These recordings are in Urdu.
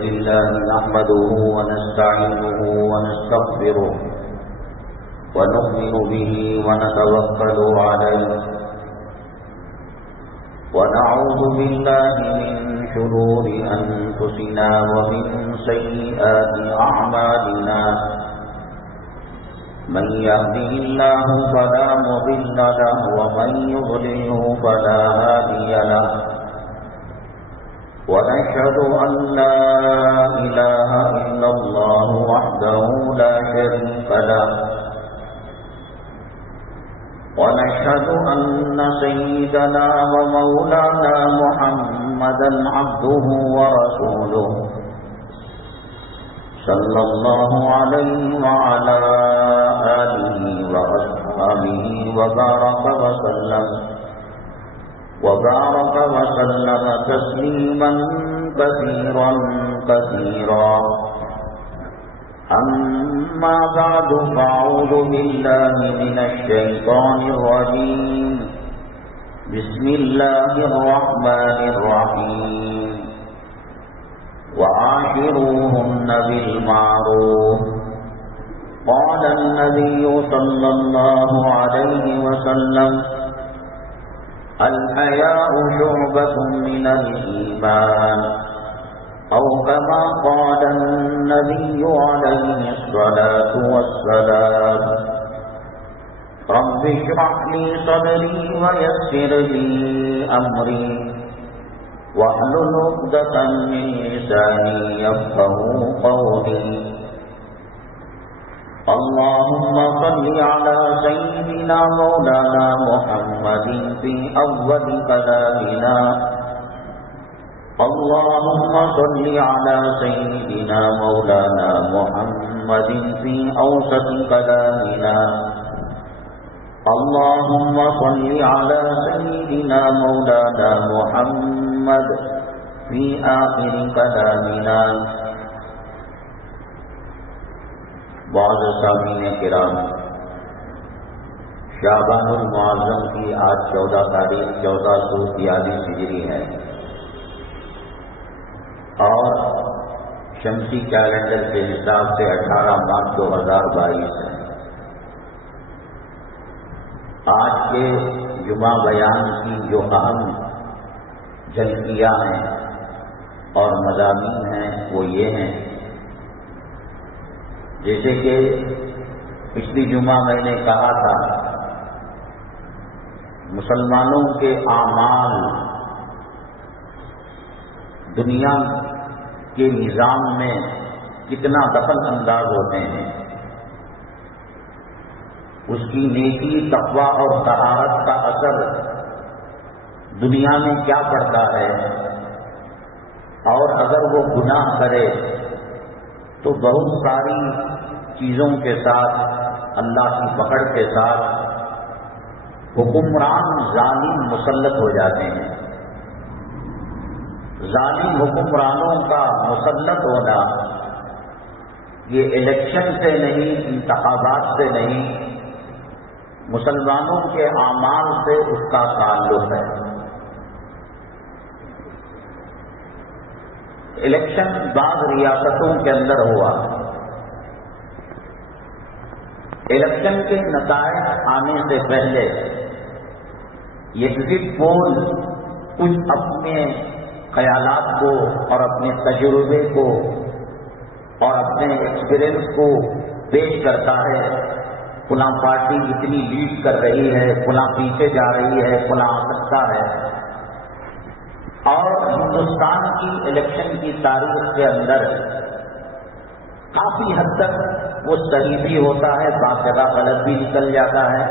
لله نحمده ونستعينه ونستغفره ونؤمن به ونتوكل عليه ونعوذ بالله من شرور أنفسنا ومن سيئات أعمالنا من يهده الله فلا مضل له ومن يضلله فلا هادي له ونشهد أن لا إله إلا الله وحده لا شريك له ونشهد أن سيدنا ومولانا محمدا عبده ورسوله صلى الله عليه وعلى آله وأصحابه وبارك وسلم تسليما كثيرا كثيرا. أما بعد فأعوذ بالله من الشيطان الرجيم. بسم الله الرحمن الرحيم. وعاشروهن بالمعروف. قال النبي صلى الله عليه وسلم الحياء شعبة من الإيمان أو كما قال النبي عليه الصلاة والسلام. رب اشرح لي صدري ويسر لي أمري واحلل عقدة من لساني يفقهوا قولي. اللهم صل على سيدنا مولانا محمد في أول كلامنا. اللهم صل على سيدنا مولانا محمد في أوسط كلامنا. اللهم صل على سيدنا مولانا محمد في آخر كلامنا. بعض سامعین کرام، شعبان المعظم کی آج 14 تاریخ 1443 ہجری ہے اور شمسی کیلنڈر کے حساب سے 18 مارچ 2022 ہے. آج کے جمعہ بیان کی جو اہم جھلکیاں ہیں اور مضامین ہیں وہ یہ ہیں، جیسے کہ پچھلی جمعہ میں نے کہا تھا مسلمانوں کے اعمال دنیا کے نظام میں کتنا دخل انداز ہوتے ہیں، اس کی نیکی، تقوی اور طہارت کا اثر دنیا میں کیا پڑتا ہے، اور اگر وہ گناہ کرے تو بہت ساری چیزوں کے ساتھ اللہ کی پکڑ کے ساتھ حکمران ظالم مسلط ہو جاتے ہیں. ظالم حکمرانوں کا مسلط ہونا یہ الیکشن سے نہیں، انتخابات سے نہیں، مسلمانوں کے اعمال سے اس کا تعلق ہے. الیکشن بعض ریاستوں کے اندر ہوا، الیکشن کے نتائج آنے سے پہلے ایگزٹ پول کچھ اپنے خیالات کو اور اپنے تجربے کو اور اپنے ایکسپیرئنس کو پیش کرتا ہے. فلاں پارٹی اتنی لیڈ کر رہی ہے، فلاں پیچھے جا رہی ہے، فلاں آ سکتا ہے. اور ہندوستان کی الیکشن کی تاریخ کے اندر کافی حد تک وہ صحیح بھی ہوتا ہے، بعض جگہ غلط بھی نکل جاتا ہے،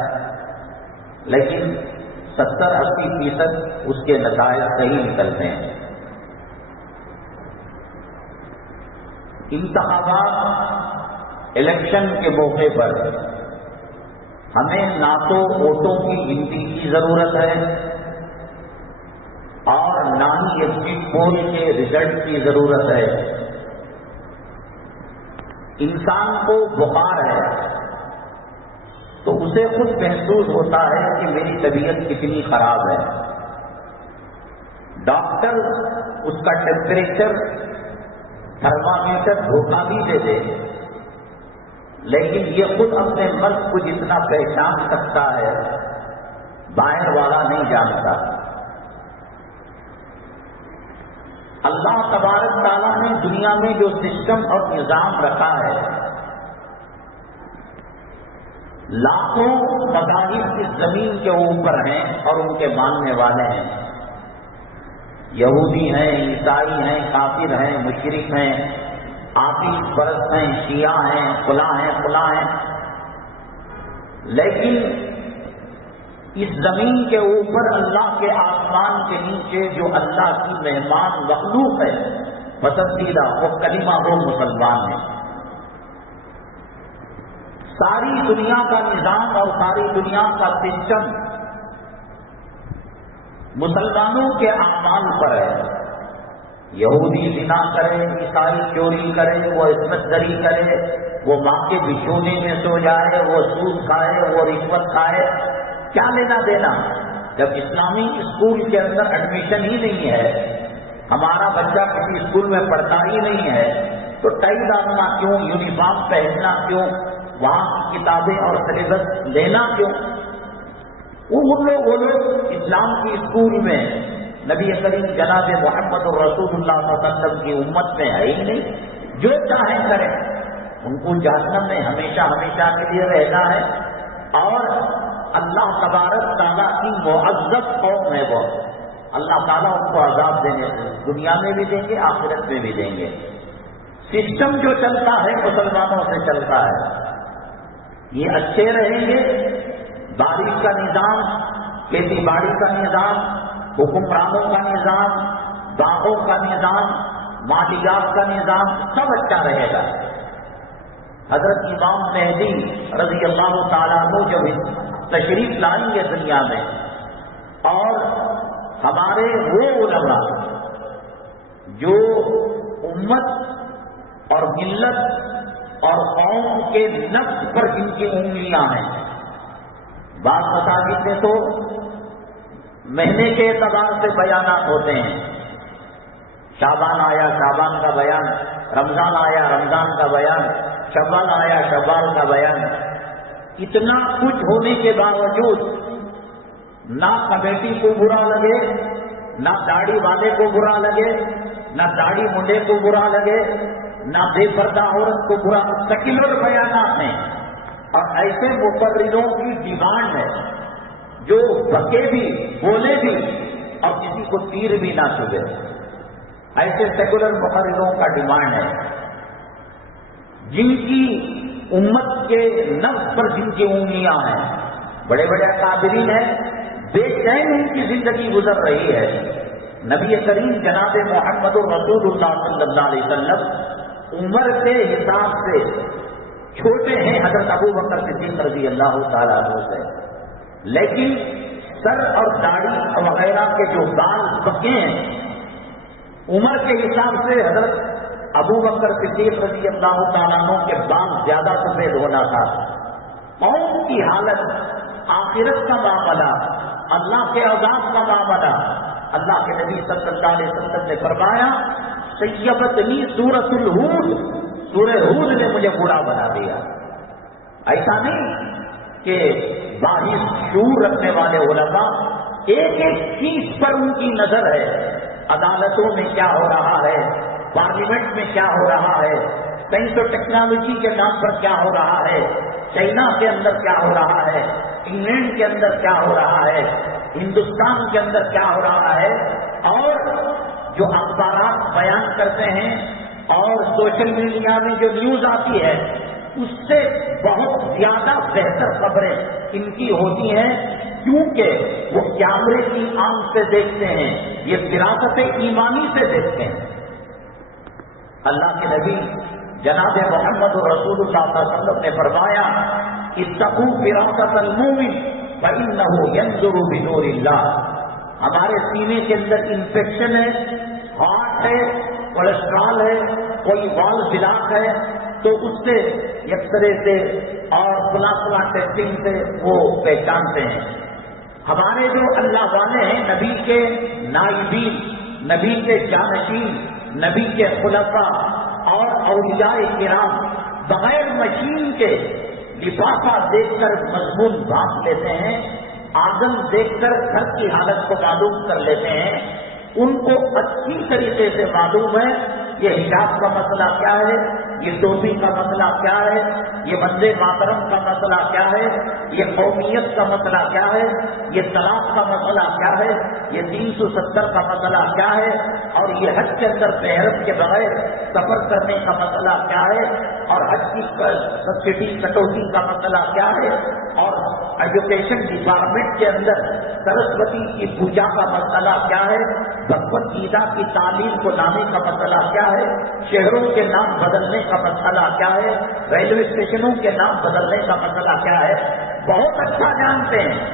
لیکن 70-80% اس کے نتائج صحیح نکلتے ہیں. انتخابات الیکشن کے موقع پر ہمیں نہ تو ووٹوں کی گنتی کی ضرورت ہے اور نہ ہی ایگزٹ پول کے رزلٹ کی ضرورت ہے. انسان کو بخار ہے تو اسے خود محسوس ہوتا ہے کہ میری طبیعت کتنی خراب ہے. ڈاکٹر اس کا ٹیمپریچر تھرمامیٹر دھوکہ بھی دے دے، لیکن یہ خود اپنے مرض کو جتنا پہچان سکتا ہے باہر والا نہیں جانتا۔ اللہ تبارک تعالیٰ نے دنیا میں جو سسٹم اور نظام رکھا ہے، لاکھوں مذاہب اس زمین کے اوپر ہیں اور ان کے ماننے والے ہیں، یہودی ہیں، عیسائی ہیں، کافر ہیں، مشرک ہیں، آتش پرست ہیں، شیعہ ہیں، فلاں ہیں، لیکن اس زمین کے اوپر اللہ کے آسمان کے نیچے جو اللہ کی مہمان مخلوق ہے پسندیدہ، وہ کلمہ گو مسلمان ہیں۔ ساری دنیا کا نظام اور ساری دنیا کا سسٹم مسلمانوں کے اعمال پر ہے۔ یہودی زنا کرے، عیسائی چوری کرے، وہ عصمت دری کرے، وہ ماں کے بچھونے میں سو جائے، وہ سود کھائے، وہ رشوت کھائے، کیا لینا دینا؟ جب اسلامی اسکول کے اندر ایڈمیشن ہی نہیں ہے، ہمارا بچہ کسی اسکول میں پڑھتا ہی نہیں ہے، تو ٹائی ڈالنا کیوں، یونیفارم پہننا کیوں، وہاں کی کتابیں اور سلیبس لینا کیوں؟ وہ لوگ اسلام کی اسکول میں نبی کریم جناب محمد رسول اللہ صلی اللہ علیہ وسلم کی امت میں ہے ہی نہیں، جو چاہیں کریں، ان کو جہنم میں ہمیشہ ہمیشہ کے لیے رہنا ہے۔ اور اللہ تبارک تعالیٰ کی معذب قوم ہے وہ، اللہ تعالیٰ ان کو عذاب دینے دنیا میں بھی دیں گے، آخرت میں بھی دیں گے۔ سسٹم جو چلتا ہے مسلمانوں سے چلتا ہے، یہ اچھے رہیں گے، بارش کا نظام، کھیتی باڑی کا نظام، حکمرانوں کا نظام، باغوں کا نظام، مالیات کا نظام، سب اچھا رہے گا۔ حضرت امام مہدی رضی اللہ تعالیٰ عنہ جب تشریف لائیں گے دنیا میں، اور ہمارے وہ علماء جو امت اور ملت اور قوم کے نفس پر جن کی انگلیاں ہیں، بعض مساجد میں تو مہینے کے اعتبار سے بیانات ہوتے ہیں، شعبان آیا شعبان کا بیان، رمضان آیا رمضان کا بیان، شوال آیا شوال کا بیان۔ اتنا کچھ ہونے کے باوجود نہ کمیٹی کو برا لگے، نہ داڑھی والے کو برا لگے، نہ داڑھی منڈے کو برا لگے، نہ بے پردہ عورت کو برا، سیکولر بیانات ہیں۔ اور ایسے مقرروں کی ڈیمانڈ ہے جو بکے بھی، بولے بھی اور کسی کو تیر بھی نہ چبھے، ایسے سیکولر مقرروں کا ڈیمانڈ ہے، جن کی امت کے نفس پر جن کی انگلیاں ہیں، بڑے بڑے اکابرین ہیں، بے چین ان کی زندگی گزر رہی ہے۔ نبی کریم جناب محمد رسول اللہ صلی اللہ علیہ وسلم عمر کے حساب سے چھوٹے ہیں حضرت ابو بکر صدیق رضی اللہ تعالیٰ عنہ سے، لیکن سر اور داڑھی وغیرہ کے جو بال پکے ہیں، عمر کے حساب سے حضرت ابو بکر صدیق رضی اللہ تعالیٰ عنہ کے بال زیادہ سفید ہونا تھا۔ قوم کی حالت، آخرت کا معاملہ، اللہ کے عذاب کا معاملہ، اللہ کے نبی صلی اللہ علیہ وسلم نے فرمایا سیبتنی سورۃ الہود، سورہ ہود نے مجھے بوڑھا بنا دیا۔ ایسا نہیں کہ باہر شعور رکھنے والے علماء ایک ایک چیز پر ان کی نظر ہے، عدالتوں میں کیا ہو رہا ہے، پارلیمنٹ میں کیا ہو رہا ہے، سائنس اور ٹیکنالوجی کے نام پر کیا ہو رہا ہے، چائنا کے اندر کیا ہو رہا ہے، انگلینڈ کے اندر کیا ہو رہا ہے، ہندوستان کے اندر کیا ہو رہا ہے، اور جو اخبارات بیان کرتے ہیں اور سوشل میڈیا میں جو نیوز آتی ہے، اس سے بہت زیادہ بہتر خبریں ان کی ہوتی ہیں، کیونکہ وہ کیمرے کی آنکھ سے دیکھتے ہیں، یہ فراست ایمانی سے دیکھتے ہیں۔ اللہ کے نبی جناب محمد رسول اللہ صلی اللہ علیہ وسلم نے فرمایا اتقوا فراست المؤمن فإنه ينظر بنور اللہ۔ ہمارے سینے کے اندر انفیکشن ہے، ہارٹ ہے، کولیسٹرول ہے، کوئی وال بلاک ہے، تو اس سے ایکسرے سے اور فلاں ٹیسٹنگ سے وہ پہچانتے ہیں۔ ہمارے جو اللہ والے ہیں، نبی کے نائبین، نبی کے جانشین، نبی کے خلفاء اور اولیاء کرام بغیر مشین کے لفافہ دیکھ کر مضمون بھانپ لیتے ہیں، آنگن دیکھ کر گھر کی حالت کو معلوم کر لیتے ہیں. ان کو اچھی طریقے سے معلوم ہے یہ حجاب کا مسئلہ کیا ہے، یہ ٹوپی کا مسئلہ کیا ہے، یہ وندے ماترم کا مسئلہ کیا ہے، یہ قومیت کا مسئلہ کیا ہے، یہ طلاق کا مسئلہ کیا ہے، یہ 370 کا مسئلہ کیا ہے، اور یہ حج کے اندر بحرت کے بغیر سفر کرنے کا مسئلہ کیا ہے، اور حج کی سبسڈی کٹوتی کا مسئلہ کیا ہے، اور ایجوکیشن ڈپارٹمنٹ کے اندر سرسوتی کی پوجا کا مسئلہ کیا ہے، بھگوت گیتا کی تعلیم کو لانے کا مسئلہ کیا ہے، شہروں کے نام بدلنے کا مسئلہ کیا ہے، ریلوے اسٹیشنوں کے نام بدلنے کا مسئلہ کیا ہے. بہت اچھا جانتے ہیں.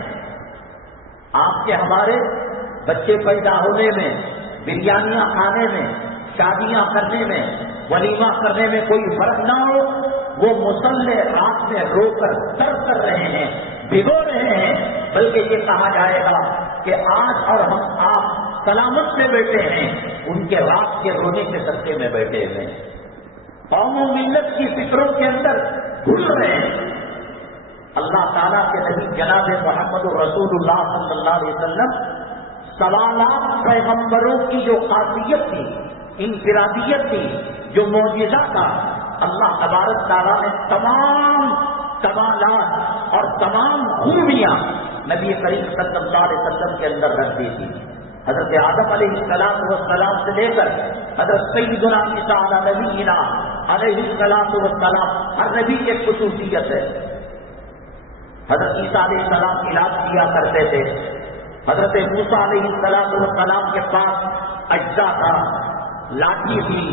آپ کے ہمارے بچے پیدا ہونے میں، بریانیاں کھانے میں، شادیاں کرنے میں، ولیمہ کرنے میں کوئی فرق نہ ہو، وہ مصلح رات میں رو کر تڑپ کر رہے ہیں، بھگو رہے ہیں، بلکہ یہ کہا جائے گا کہ آج اور ہم آپ سلامت سے بیٹھے ہیں، ان کے رات کے رونے کے صدقے میں بیٹھے ہیں. قوم و ملت کی فکروں کے اندر گھل رہے ہیں. اللہ تعالیٰ کے نبی جناب محمد رسول اللہ صلی اللہ علیہ وسلم 1.25 لاکھ پیغمبروں کی جو خاصیت تھی، انفرادیت تھی، جو معجزہ تھا، اللہ تبارک تعالیٰ نے تمام کمالات اور تمام خوبیاں نبی کریم صلی اللہ علیہ وسلم کے اندر رکھ دی تھی. حضرت آدم علیہ السلام سے لے کر حضرت سیدنا عیسیٰ نبینا علیہ السلام، ہر نبی کی ایک خصوصیت ہے. حضرت عیسیٰ علیہ السلام علاج کیا کرتے تھے. حضرت موسیٰ علیہ السلام کے پاس اجزا تھا، لاٹھی تھی،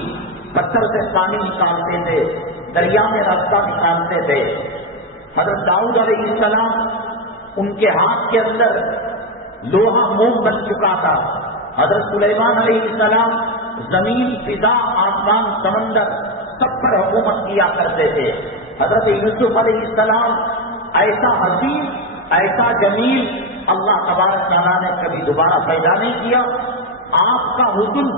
پتھر سے پانی نکالتے تھے، دریا میں راستہ نکالتے تھے. حضرت داؤد علیہ السلام ان کے ہاتھ کے اندر لوہا موم بن چکا تھا. حضرت سلیمان علیہ السلام زمین، فضا، آسمان، سمندر سب پر حکومت کیا کرتے تھے. حضرت یوسف علیہ السلام ایسا حسین، ایسا جمیل اللہ تبارک تعالیٰ نے کبھی دوبارہ پیدا نہیں کیا. آپ کا حسن،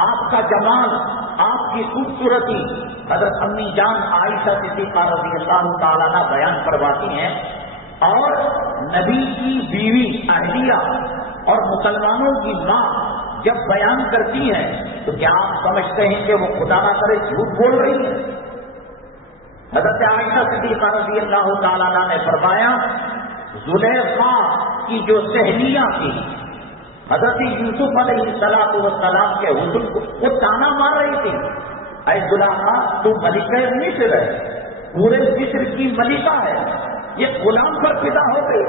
آپ کا جمال، آپ کی خوبصورتی حضرت امی جان عائشہ صدیقہ رضی اللہ تعالیٰ عنہ بیان کرواتی ہیں. اور نبی کی بیوی اہلیہ اور مسلمانوں کی ماں جب بیان کرتی ہیں تو کیا آپ سمجھتے ہیں کہ وہ خدا نہ کرے جھوٹ بول رہی ہے؟ حضرت عائشہ صدیقہ رضی اللہ تعالیٰ عنہ نے فرمایا زلیخا کی جو سہیلیاں تھی حضرت یوسف علیہ السلام کے حسن کو وہ تانا مار رہی تھی، اے زلیخا تو ملکہ مصر ہے، پورے مصر کی ملکہ ہے، یہ غلام پر فدا ہو گئی،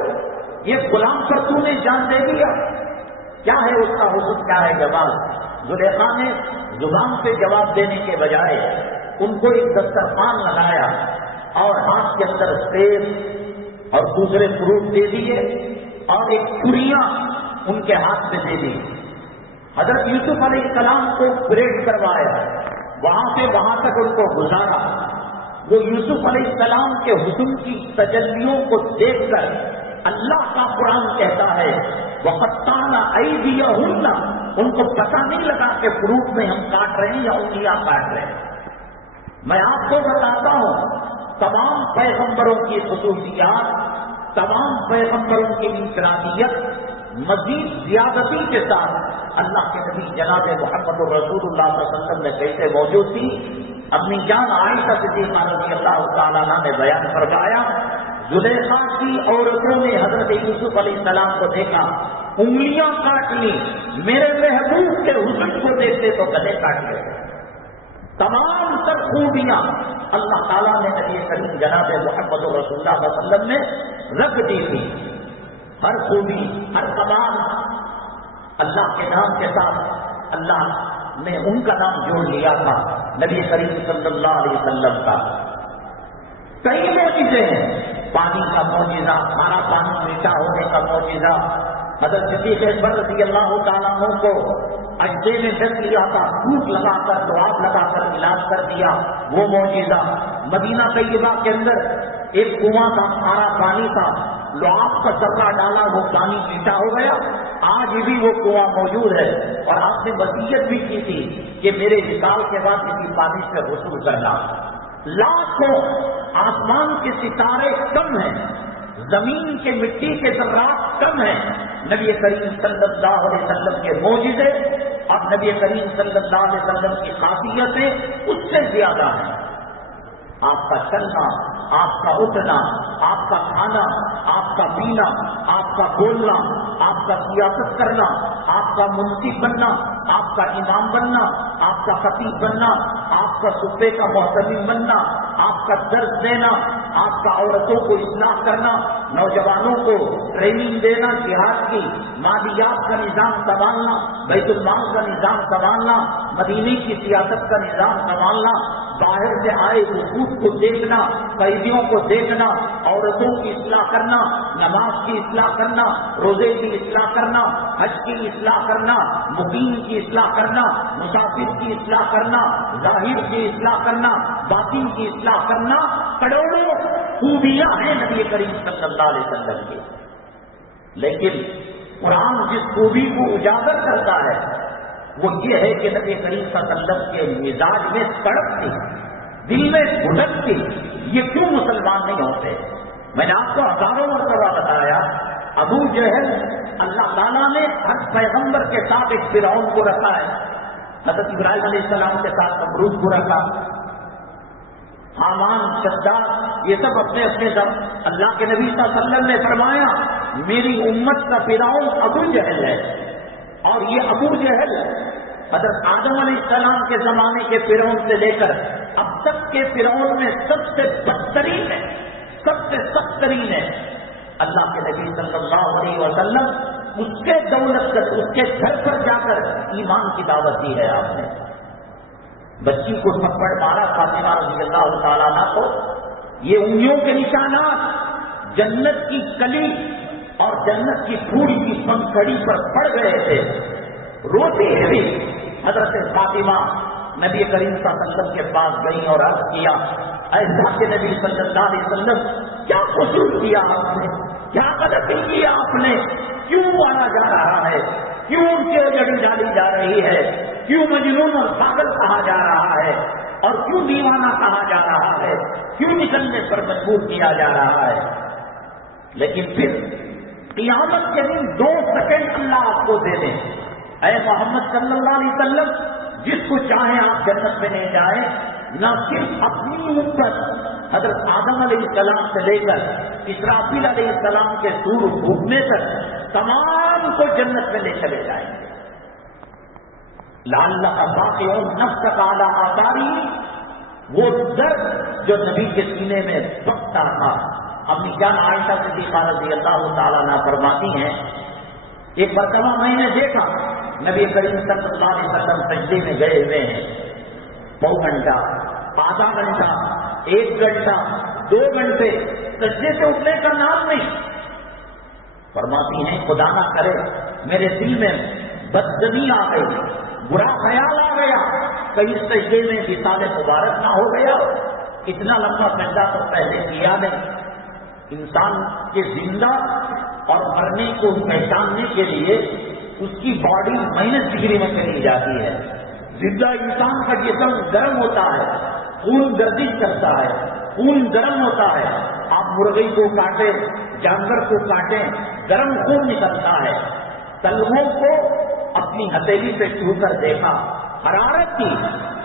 یہ غلام پر تو نے جان دے دیا. کیا ہے اس کا حسن، کیا ہے جمال؟ زلیخا نے زبان سے جواب دینے کے بجائے ان کو ایک دسترخوان لگایا اور ہاتھ کے اندر سیب اور دوسرے فروٹ دے دیے اور ایک چڑیاں ان کے ہاتھ میں دے دی. حضرت یوسف علیہ السلام کو پریڈ کروایا، وہاں سے وہاں تک ان کو گزارا. وہ یوسف علیہ السلام کے حسن کی تجلیوں کو دیکھ کر اللہ کا قرآن کہتا ہے وَقَطَّعْنَ أَيْدِيَهُنَّ، ان کو پتہ نہیں لگا کہ فروٹ میں ہم کاٹ رہے ہیں یا انگلیاں کاٹ رہے ہیں. میں آپ کو بتاتا ہوں تمام پیغمبروں کی خصوصیات، تمام پیغمبروں کی انفرادیت مزید زیادتی کے ساتھ اللہ کے نبی جناب محمد رسول اللہ صلی اللہ علیہ وسلم میں کیسے موجود تھی. اپنی جان عائشہ صدیقہ رضی اللہ تعالیٰ عنہ نے بیان فرمایا زلیخا کی عورتوں نے حضرت یوسف علیہ السلام کو دیکھا، انگلیاں کاٹ لی، میرے محبوب کے حسن کو دیکھتے تو گلے کاٹ لیتے. تمام تر خوبیاں اللہ تعالیٰ نے نبی کریم جناب محمد رسول اللہ صلی اللہ علیہ وسلم نے رکھ دی تھی. ہر خوبی، ہر کمال اللہ کے نام کے ساتھ اللہ نے ان کا نام جوڑ لیا تھا، نبی کریم صلی اللہ علیہ وسلم کا. کئی معجزے ہیں، پانی کا معجزہ، کھارا پانی میٹھا ہونے کا معجزہ. حضرت صدیق اکبر رضی اللہ تعالیٰ عنہ کو اجزے میں ڈس لیا تھا، پھوٹ لگا کر دعاب لگا کر علاج کر دیا، وہ معجزہ. مدینہ طیبہ کے اندر ایک کنواں تھا، کھارا پانی تھا، لعاب کا ذرہ ڈالا وہ پانی میٹھا ہو گیا. آج بھی وہ کنواں موجود ہے، اور آپ نے وصیت بھی کی تھی کہ میرے وصال کے بعد اسی پانی سے غسل کرنا۔ لاکھوں آسمان کے ستارے کم ہیں، زمین کے مٹی کے ذرات کم ہیں، نبی کریم صلی اللہ علیہ وسلم کے معجزے اور نبی کریم صلی اللہ علیہ وسلم کی خاصیتیں اس سے زیادہ ہیں۔ آپ کا چلنا، آپ کا اٹھنا، آپ کا کھانا، آپ کا پینا، آپ کا بولنا، آپ کا سیاست کرنا، آپ کا منصف بننا، آپ کا امام بننا، آپ کا خطیب بننا، آپ کا صوبے کا محتمم بننا، آپ کا درس دینا، آپ کا عورتوں کو اصلاح کرنا، نوجوانوں کو ٹریننگ دینا، جہاد کی مالیات کا نظام سنبھالنا، بیت المال کا نظام سنبھالنا، مدینے کی سیاست کا نظام سنبھالنا، باہر سے آئے حقوق کو دیکھنا، قیدیوں کو دیکھنا، عورتوں کی اصلاح کرنا، نماز کی اصلاح کرنا، روزے کی اصلاح کرنا، حج کی اصلاح کرنا، مقیم کی اصلاح کرنا، مسافر کی اصلاح کرنا، ظاہر کی اصلاح کرنا، باطن کی اصلاح کرنا، کروڑوں خوبیاں ہیں نبی کریم صلی اللہ علیہ وسلم کی۔ لیکن قرآن جس خوبی کو اجاگر کرتا ہے وہ یہ ہے کہ نبی کریم صلی اللہ علیہ وسلم کے مزاج میں تڑپ تھی، دل میں بھٹک تھی، یہ کیوں مسلمان نہیں ہوتے؟ میں نے آپ کو ہزاروں مرتبہ بتایا، ابو جہل اللہ تعالیٰ نے ہر پیغمبر کے ساتھ ایک فرعون کو رکھا ہے، حضرت ابراہیم علیہ السلام کے ساتھ نمرود کو رکھا، حامان، شداد، یہ سب اپنے اپنے سب۔ اللہ کے نبی صلی اللہ علیہ وسلم نے فرمایا میری امت کا فرعون ابو جہل ہے، اور یہ ابو جہل حضرت آدم علیہ السلام کے زمانے کے فرعون سے لے کر اب تک کے فرعون میں سب سے بدترین ہے، سب سے سخت ترین ہے۔ اللہ کے نبی صلی اللہ علیہ وسلم اس کے دولت کر اس کے گھر پر جا کر ایمان کی دعوت دی ہے۔ آپ نے بچی کو تھپڑ مارا فاطمہ رضی اللہ تعالیٰ عنہ کو، یہ انگلیوں کے نشانات جنت کی کلی اور جنت کی پھول کی پنکھڑی پر پڑ گئے تھے، روتی ہوئی حضرت فاطمہ نبی کریم صلی اللہ علیہ وسلم کے پاس گئی اور عرض کیا، ایسا کہ نبی صلی اللہ علیہ وسلم کیا قصور کیا آپ نے، کیا غلطی کی آپ نے، کیوں مارا جا رہا ہے، کیوں ان کے جڑی ڈالی جا رہی ہے، کیوں مجنون اور پاگل کہا جا رہا ہے، اور کیوں دیوانہ کہا جا رہا ہے، کیوں نکلنے پر مجبور کیا جا رہا ہے؟ لیکن پھر قیامت کے دن 2 سیکنڈ اللہ آپ کو دے دیں، اے محمد صلی اللہ علیہ وسلم، جس کو چاہیں آپ جنت میں لے جائیں، نہ صرف اپنی امت حضرت آدم علیہ السلام سے لے کر اسرافیل علیہ السلام کے سور پھونکنے تک تمام کو جنت میں لے چلے جائیں گے۔ لعلک باقع نفسک علی آثارہ، وہ درد جو نبی کے سینے میں بکتا تھا۔ اپنی جان عائشہ صدیقہ رضی اللہ تعالیٰ عنہ فرماتی ہیں، ایک مرتبہ میں نے دیکھا نبی کریم صلی اللہ علیہ وسلم سجدے میں گئے ہوئے ہیں، پاؤ گھنٹہ، آدھا گھنٹہ، 1 گھنٹہ، 2 گھنٹے سجدے سے اٹھنے کا نام نہیں۔ فرماتی ہیں خدا نہ کرے میرے دل میں بدگمانی آ گئی، برا خیال آ گیا، کہیں سجدے میں وصال مبارک نہ ہو گیا، اتنا لمبا سجدہ تو پہلے کیا نہیں۔ انسان کے زندہ اور مرنے کو پہچاننے کے لیے اس کی باڈی -ڈگری میں چلی جاتی ہے۔ زندہ انسان کا جسم گرم ہوتا ہے، خون گردش کرتا ہے، خون گرم ہوتا ہے۔ آپ مرغی کو کاٹیں، جانور کو کاٹیں، گرم خون نکلتا ہے۔ تلووں کو اپنی ہتھیلی پہ چھو کر دیکھا، حرارت کی،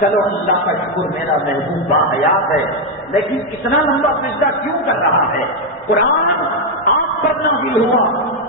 چلو اللہ کا شکر میرا محبوب باحیات ہے، لیکن اتنا لمبا سجدہ کیوں کر رہا ہے؟ قرآن آپ پر نازل ہوا،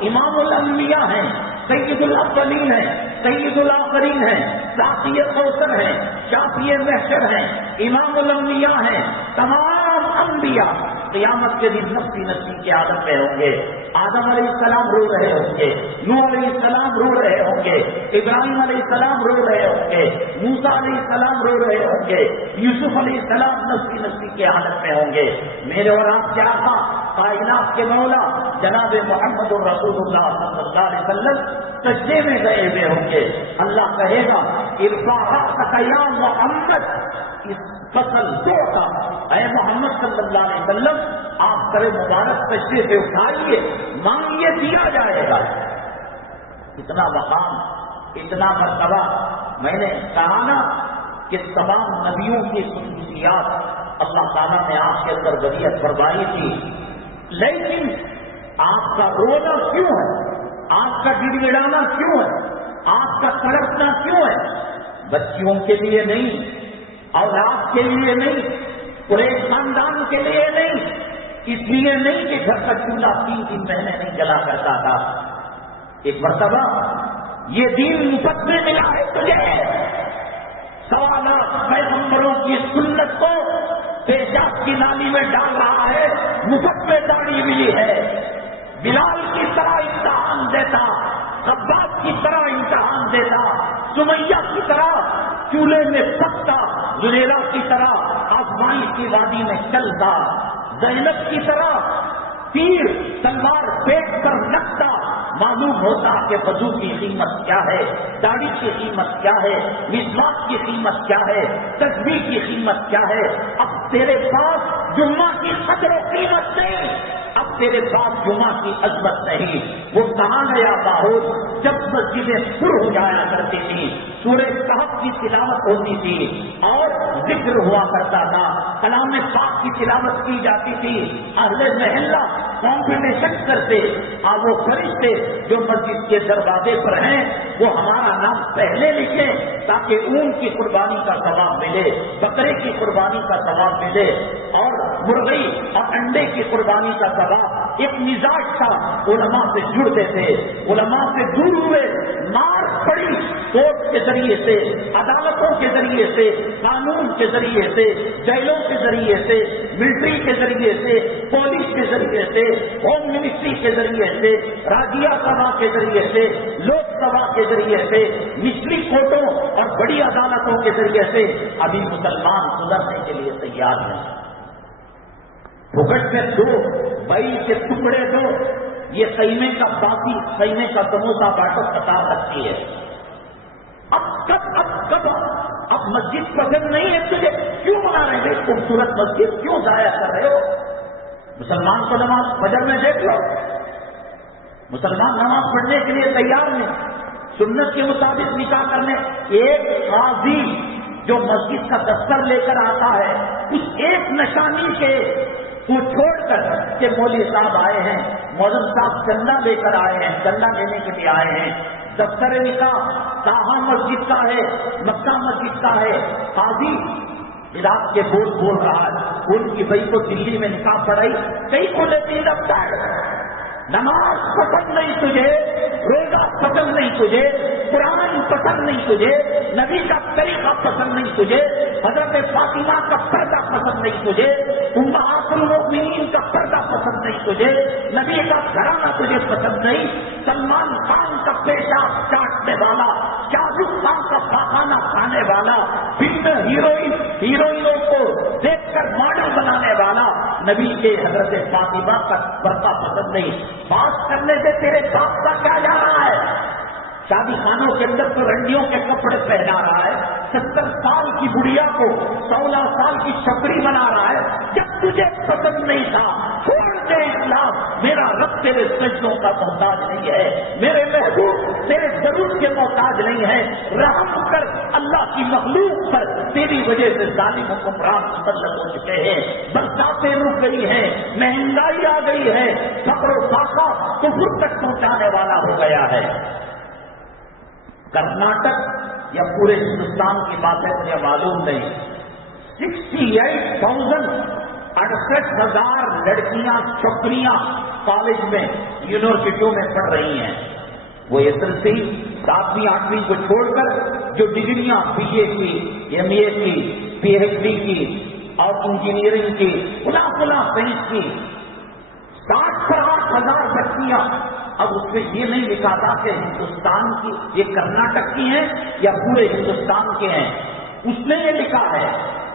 امام الانبیاء ہیں، سید الاولین ہیں، سید الآخرین ہیں، ساقی کوثر ہیں، شافی محشر ہیں، امام الانبیاء ہیں۔ تمام انبیاء قیامت کے دن نفسی نفسی کی عادت میں ہوں گے۔ آدم علیہ السلام رو رہے ہوں گے، نوح علیہ السلام رو رہے ہوں گے، ابراہیم علیہ السلام رو رہے ہوں گے، موسیٰ علیہ السلام رو رہے ہوں گے، یوسف علیہ السلام نفسی نفسی کی حالت میں ہوں گے۔ میرے اور آپ کیا تھا؟ کائنات کے مولا جناب محمد الرسول اللہ صلی اللہ علیہ وسلم سجدے میں گئے ہوئے ہوں گے۔ اللہ کہے گا ارفع رأسک یا محمد، اس فصل دو کا اے محمد صلی اللہ علیہ وسلم آپ سر مبارک سجدے سے اٹھائیے، مانگیے دیا جائے گا۔ اتنا مقام، اتنا مرتبہ. میں نے کہا نا کہ تمام نبیوں کی خصوصیات اللہ تعالیٰ نے آپ کے اندر ولیت فرمائی تھی. لیکن آپ کا رونا کیوں ہے؟ آپ کا گڑ گڑانا کیوں ہے؟ آپ کا تڑپنا کیوں ہے؟ بچیوں کے لیے نہیں، اولاد کے لیے نہیں، پورے خاندان کے لیے نہیں، اس لیے نہیں کہ گھر کا چولہا 3 مہینے نہیں جلا کرتا تھا. ایک مرتبہ یہ دین مفت میں ملا ہے تجھے، 1.25 لاکھ پیغمبروں کی سنت کو پیشاب کی نالی میں ڈال رہا ہے، مفت میں داڑھی ملی ہے. بلال کی طرح امتحان دیتا، عباس کی طرح امتحان دیتا، سمیہ کی طرح چولہے میں پکتا، زلیلا کی طرح آزمائی کی وادی میں چلتا، زینب کی طرح تیر تلوار پیٹ پر رکھتا. معلوم ہوتا کہ وضو کی قیمت کیا ہے، داڑھی کی قیمت کیا ہے، مسواک کی قیمت کیا ہے، تسبیح کی قیمت کیا ہے. اب تیرے پاس جمعہ کی قدر و قیمت نہیں، اب تیرے پاس جمعہ کی عظمت نہیں. وہ کہاں گیا باہر جب مسجدیں پر ہو جایا کرتی تھی، سورہ کہف کی تلاوت ہوتی تھی اور ذکر ہوا کرتا تھا، کلام پاک کی تلاوت کی جاتی تھی، اہل محلہ کمپٹیشن کرتے. وہ فرشتے جو مسجد کے دروازے پر ہیں وہ ہمارا نام پہلے لکھے تاکہ اون کی قربانی کا ثواب ملے، بکرے کی قربانی کا ثواب ملے اور مرغی اور انڈے کی قربانی کا ثواب. ایک مزاج تھا، علماء سے جڑتے تھے، علماء سے دور ہوئے، مار پڑی کورٹ کے ذریعے سے، عدالتوں کے ذریعے سے، قانون کے ذریعے سے، جیلوں کے ذریعے سے، ملٹری کے ذریعے سے، پولیس کے ذریعے سے، ہوم منسٹری کے ذریعے سے، راجیہ سبھا کے ذریعے سے، لوک سبھا کے ذریعے سے، نچلی کورٹوں اور بڑی عدالتوں کے ذریعے سے. ابھی مسلمان سدھرنے کے لیے تیار ہیں. پھکٹ میں دو بئی کے ٹکڑے دو، یہ خیمے کا باقی خیمے کا سموسا باٹو قطار رکھتی ہے. اب مسجد پسند نہیں ہے تجھے، کیوں بنا رہے ہیں خوبصورت مسجد، کیوں ضائع کر رہے ہو؟ مسلمان کو نماز فجر میں دیکھ لو، مسلمان نماز پڑھنے کے لیے تیار نہیں، سنت کے مطابق نکاح کرنے. ایک قاضی جو مسجد کا دفتر لے کر آتا ہے، اس ایک نشانی کے کو چھوڑ کر کہ مولوی صاحب آئے ہیں، مولوی صاحب چندہ لے کر آئے ہیں، چندہ لینے کے لیے آئے ہیں، دفتر نکاح کہاں مسجد کا ہے، مکہ مسجد کا ہے. قاضی عراق کے بول رہا ہے، ان کی بھائی کو دلی میں نکاح پڑھائی، کئی کو لیتی دفتر. نماز پسند نہیں تجھے، روزہ پسند نہیں تجھے، قرآن پسند نہیں تجھے، نبی کا طریقہ پسند نہیں تجھے، حضرت فاطمہ کا پردہ پسند نہیں تجھے، امہات المؤمنین کا پردہ پسند نہیں تجھے، نبی کا گھرانہ تجھے پسند نہیں، سلمان خان کا پیشاب چاٹنے والا، شاہ رخ خان کا پاخانہ کھانے والا، فلم ہیروئنوں کو دیکھ کر ماڈل بنانے والا، نبی کے حضرت فاطمہ کا پردہ پسند نہیں. بات کرنے سے تیرے باپ کا کیا جا رہا ہے؟ شادی خانوں کے اندر تو رنڈیوں کے کپڑے پہنا رہا ہے، 70 سال کی بڑھیا کو 16 سال کی چھپری بنا رہا ہے. جب تجھے پسند نہیں تھا چھوڑ دے اسلام. میرا رب تیرے سجدوں کا محتاج نہیں ہے، میرے محبوب تیرے ضرور کے محتاج نہیں ہے. رحم کر اللہ کی مخلوق پر، تیری وجہ سے ظالم حکمران مسلط ہو چکے ہیں، برساتیں رک گئی ہیں، مہنگائی آ گئی ہے، فقر و فاقہ کفر تک پہنچانے والا ہو گیا ہے. کرناٹک یا پورے ہندوستان کی بات ہے مجھے معلوم نہیں، 68,000 68,000 لڑکیاں چھوکریاں کالج میں یونیورسٹیوں میں پڑھ رہی ہیں. وہ SSLC 7ویں 8ویں کو چھوڑ کر جو ڈگریاں BA کی، MA کی، PhD کی اور انجینئرنگ کی، فلاں سائنس کی، 60,000 بچیاں. اب اس میں یہ نہیں لکھا تھا کہ ہندوستان کی یہ کرناٹک کی ہیں یا پورے ہندوستان کے ہیں، اس نے یہ لکھا ہے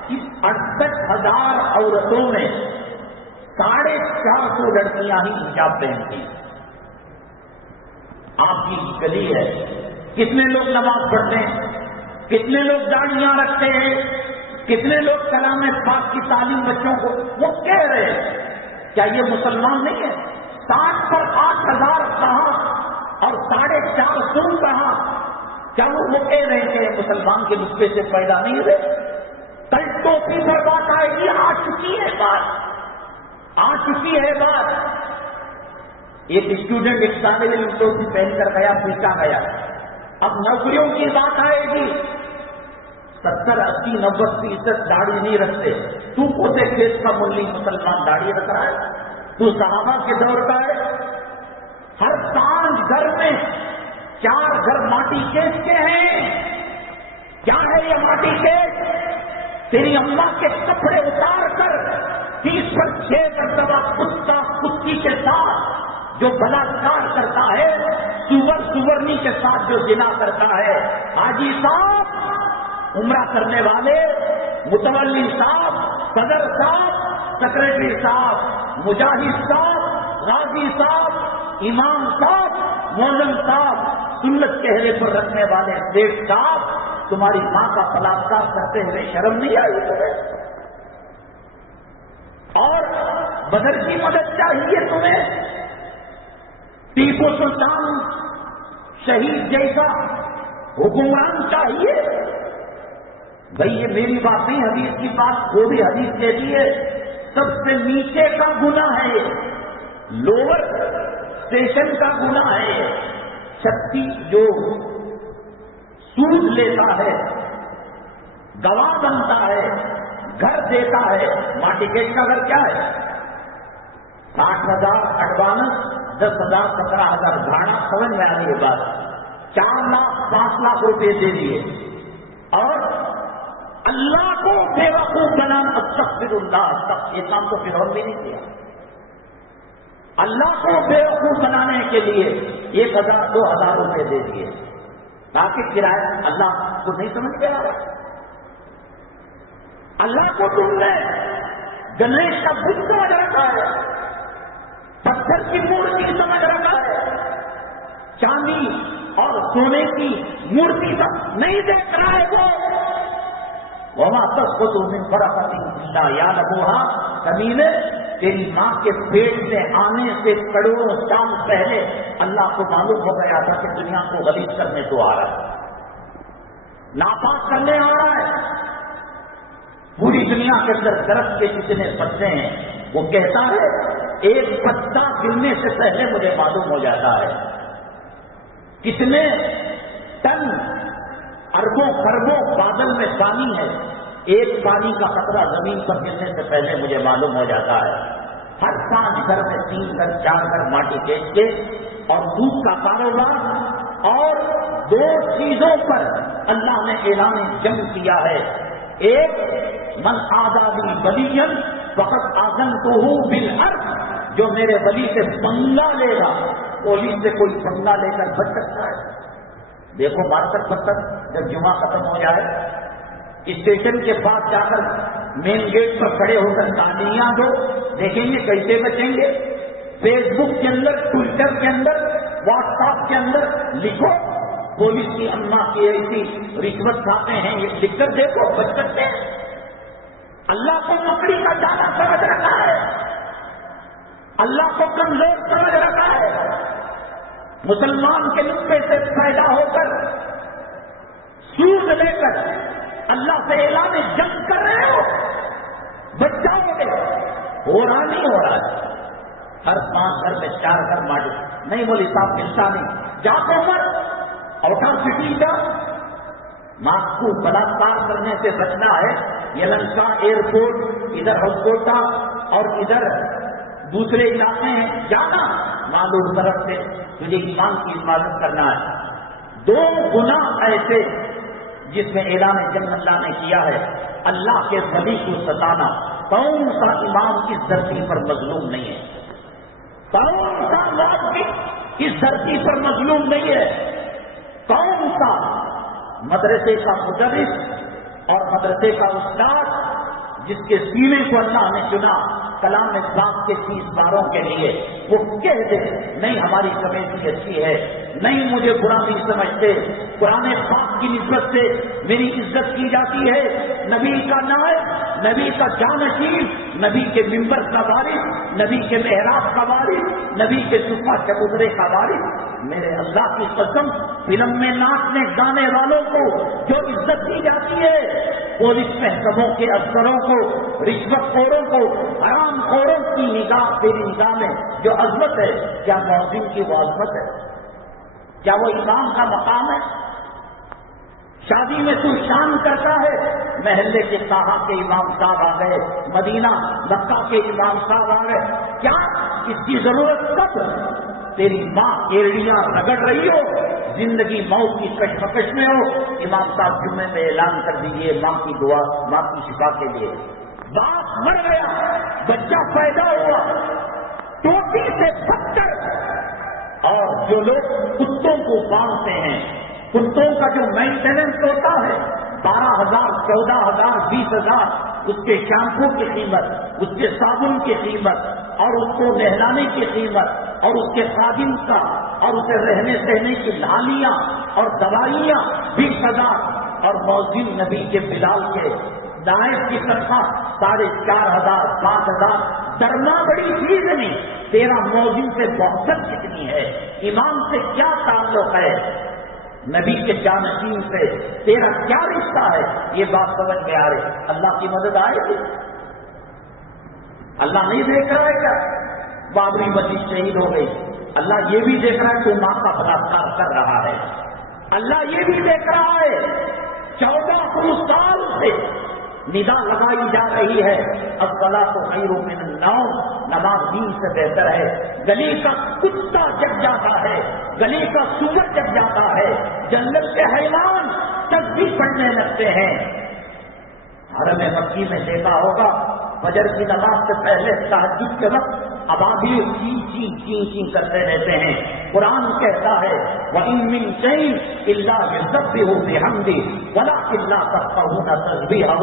کہ 68,000 عورتوں میں 450 لڑکیاں ہی حجاب پہنتی. آپ کی گلی ہے، کتنے لوگ نماز پڑھتے ہیں، کتنے لوگ داڑیاں رکھتے ہیں، کتنے لوگ کلام پاک کی تعلیم بچوں کو وہ کہہ رہے ہیں. کیا یہ مسلمان نہیں ہے؟ 60 پر 8,000 کہاں اور 4.5 سون کہا، کیا وہ کہہ رہے ہیں کہ مسلمان کے نسخے سے پیدا نہیں ہوئے؟ کل ٹوپی پر بات آئے گی، آ چکی ہے بات. ایک اسٹوڈنٹ ایک طالب علم ٹوپی پہن کر گیا، پیچھا گیا. اب نوکریوں کی بات آئے گی، 70, 80, 90% داڑھی نہیں رکھتے. تو پوتے کیس کا ملی مسلمان داڑھی رکھ رہا ہے؟ تو صحابہ کے دور کا ہے. ہر 5 گھر میں 4 گھر ماٹی کیس کے ہیں. کیا ہے یہ ماٹی کیس؟ تیری اماں کے کپڑے اتار کر 30 پر 6 مرتبہ کتا کتی کے ساتھ جو بلاکار کرتا ہے، سورنی کے ساتھ جو زنا کرتا ہے، حاجی صاحب، عمرہ کرنے والے، متولی صاحب، صدر صاحب، سیکرٹری صاحب، مجاہد صاحب، غازی صاحب، امام صاحب، مولم صاحب، سنت چہرے پر رکھنے والے سیٹ صاحب، تمہاری ماں کا بلاکار کرتے ہوئے شرم نہیں آئی تمہیں؟ اور بدر کی مدد چاہیے تمہیں؟ ٹیپو سلطان شہید جیسا حکمران چاہیے؟ بھائی یہ میری بات نہیں، حدیث کی بات. وہ بھی حدیث کہتی ہے سب سے نیچے کا گناہ ہے یہ، لوور اسٹیشن کا گناہ ہے یہ. شکتی جو سود لیتا ہے، گواہ بنتا ہے، گھر دیتا ہے. ماٹی کیس کا گھر کیا ہے؟ 60,000 ایڈوانس، 10,000 17,000 بھاڑا. سمجھ میں آ رہی ہے بات؟ 4 لاکھ 5 لاکھ روپے دے دیے اور اللہ کو بے وقوف بنانا. استغفر اللہ، یہ کام تو فرعون بھی نہیں کیا. اللہ کو بے وقوف بنانے کے لیے 1,000 2,000 روپے دے دیے تاکہ کرایہ. اللہ کو نہیں سمجھ میں آ رہا؟ اللہ کو تم نے گنیش کا بت سمجھ رکھا ہے، پتھر کی مورتی سمجھ رکھا ہے، چاندی اور سونے کی مورتی سب نہیں دیکھ رہا ہے وہ. وما تسقط من ورقۃ الا یعلمها. کمینے، تیری ماں کے پیٹ میں آنے سے کروڑوں سال پہلے اللہ کو معلوم ہو گیا تھا کہ دنیا کو غلیظ کرنے تو آ رہا ہے، ناپاک کرنے آ رہا ہے. پوری دنیا کے اندر درخت کے کتنے پتے ہیں، وہ کہتا ہے ایک پتا گرنے سے پہلے مجھے معلوم ہو جاتا ہے. کتنے ٹن اربوں خربوں بادل میں پانی ہے، ایک پانی کا قطرہ زمین پر گرنے سے پہلے مجھے معلوم ہو جاتا ہے. ہر 5 گھر میں 3 گھر 4 گھر ماٹی کھینچ کے اور دودھ کا کاروبار اور 2 چیزوں پر اللہ نے اعلان جنگ کیا ہے. ایک من آزادی ولیًا فقد آذنتہ بالحرب، جو میرے ولی سے پنگا لے گا. پولیس سے کوئی پنگا لے کر بچ سکتا ہے؟ دیکھو مارکر پتھر جب جمعہ ختم ہو جائے اسٹیشن کے پاس جا کر مین گیٹ پر کھڑے ہو کر تالیاں دو، دیکھیں گے کیسے بچیں گے. فیس بک کے اندر، ٹویٹر کے اندر، واٹس ایپ کے اندر لکھو پولیس کی اماں کی ایسی رشوت کھاتے ہیں، یہ لکھ کر دیکھو، بچ سکتے ہیں. اللہ کو مکڑی کا جالا سمجھ رکھا ہے، اللہ کو کمزور سمجھ رکھا ہے. مسلمان کے نطفے سے پیدا ہو کر سود لے کر اللہ سے اعلان جنگ کر رہے ہو، بچ جاؤ گے. ہو رہا نہیں ہو رہا ہے؟ ہر 5 گھر میں 4 گھر ماڈل نہیں. بولی صاحب ملتا نہیں. جا کو مر آؤٹر سٹی کا ماں کو بلاکار کرنے سے بچنا ہے. یلنکا ایئرپورٹ، ادھر ہوسکوٹا اور ادھر دوسرے علاقے ہیں، جانا معلوم طرف سے تجھے ایمان کی حفاظت کرنا ہے. 2 گناہ ایسے جس میں اعلان جنگ اللہ نے کیا ہے. اللہ کے ولی کو ستانا. کون سا امام اس دھرتی پر مظلوم نہیں ہے؟ کون سا مولوی اس دھرتی پر مظلوم نہیں ہے؟ کون سا مدرسے کا مدرس اور مدرسے کا استاد جس کے سینے کو اللہ نے چنا کلام پاک کے 30 باروں کے لیے، وہ کہہ دے نہیں ہماری کمیٹی اچھی ہے، نہیں مجھے برا نہیں سمجھتے، قرآن پاک کی نسبت سے میری عزت کی جاتی ہے، نبی کا نائب نبی کا جانشین، نبی کے ممبر کا وارث، نبی کے محراب کا وارث، نبی کے صفحہ چبوترے کا وارث۔ میرے اللہ کی قسم، فلم میں ناچنے گانے والوں کو جو عزت دی جاتی ہے، پولیس محکموں کے افسروں کو، رشوت خوروں کو، حرام خوروں کی نگاہ تیری نگاہ میں جو عظمت ہے، کیا مؤذن کی وہ عظمت ہے؟ کیا وہ امام کا مقام ہے؟ شادی میں تو شان کرتا ہے، محلے کے طاہا کے امام صاحب آ گئے، مدینہ مکہ کے امام صاحب آ گئے، کیا اس کی ضرورت کب؟ تیری ماں ایڑیاں رگڑ رہی ہو، زندگی موت کی کشمکش میں ہو، امام صاحب جمعے میں اعلان کر دیجیے ماں کی دعا، ماں کی شفا کے لیے۔ باپ مر گیا، بچہ پیدا ہوا، ٹوٹی سے پتھر، اور جو لوگ کتوں کو باندھتے ہیں، کتوں کا جو مینٹیننس ہوتا ہے، 12,000 14,000 20,000 اس کے شیمپو کی قیمت، اس کے صابن کی قیمت، اور اس کو نہلانے کی قیمت، اور اس کے خادم کا، اور اسے رہنے سہنے کی نالیاں اور دوائیاں 20,000، اور مؤذن نبی کے بلال کے نائب کی تنخواہ 4,500 5,000۔ ڈرنا بڑی چیز نہیں، تیرا مؤذن سے بہتر کتنی ہے، امام سے کیا تعلق ہے، نبی کے جانشین سے تیرا کیا رشتہ ہے؟ یہ بات سمجھ میں آ رہی، اللہ کی مدد آئے گی؟ اللہ نہیں دیکھ رہا ہے کیا؟ بابری مسجد شہید ہو گئی، اللہ یہ بھی دیکھ رہا ہے تو ماں کا بلاత్కాر کر رہا ہے، اللہ یہ بھی دیکھ رہا ہے 14 سال سے ندا لگائی جا رہی ہے، الصلاۃ خیر من النوم، نماز دین سے بہتر ہے، گلی کا کتا جگ جاتا ہے، گلی کا سور جگ جاتا ہے، جنگل کے حیوان تسبیح پڑھنے لگتے ہیں۔ حرم مکی میں دیکھا ہوگا فجر کی نماز سے پہلے تہجد کے وقت ابابیل چین چین چین چین کرتے رہتے ہیں۔ قرآن کہتا ہے وَإِن مِّن شَيْءٍ إِلَّا يُسَبِّحُ بِحَمْدِهِ وَلَٰكِن لَّا تَفْقَهُونَ تَسْبِيحَهُ۔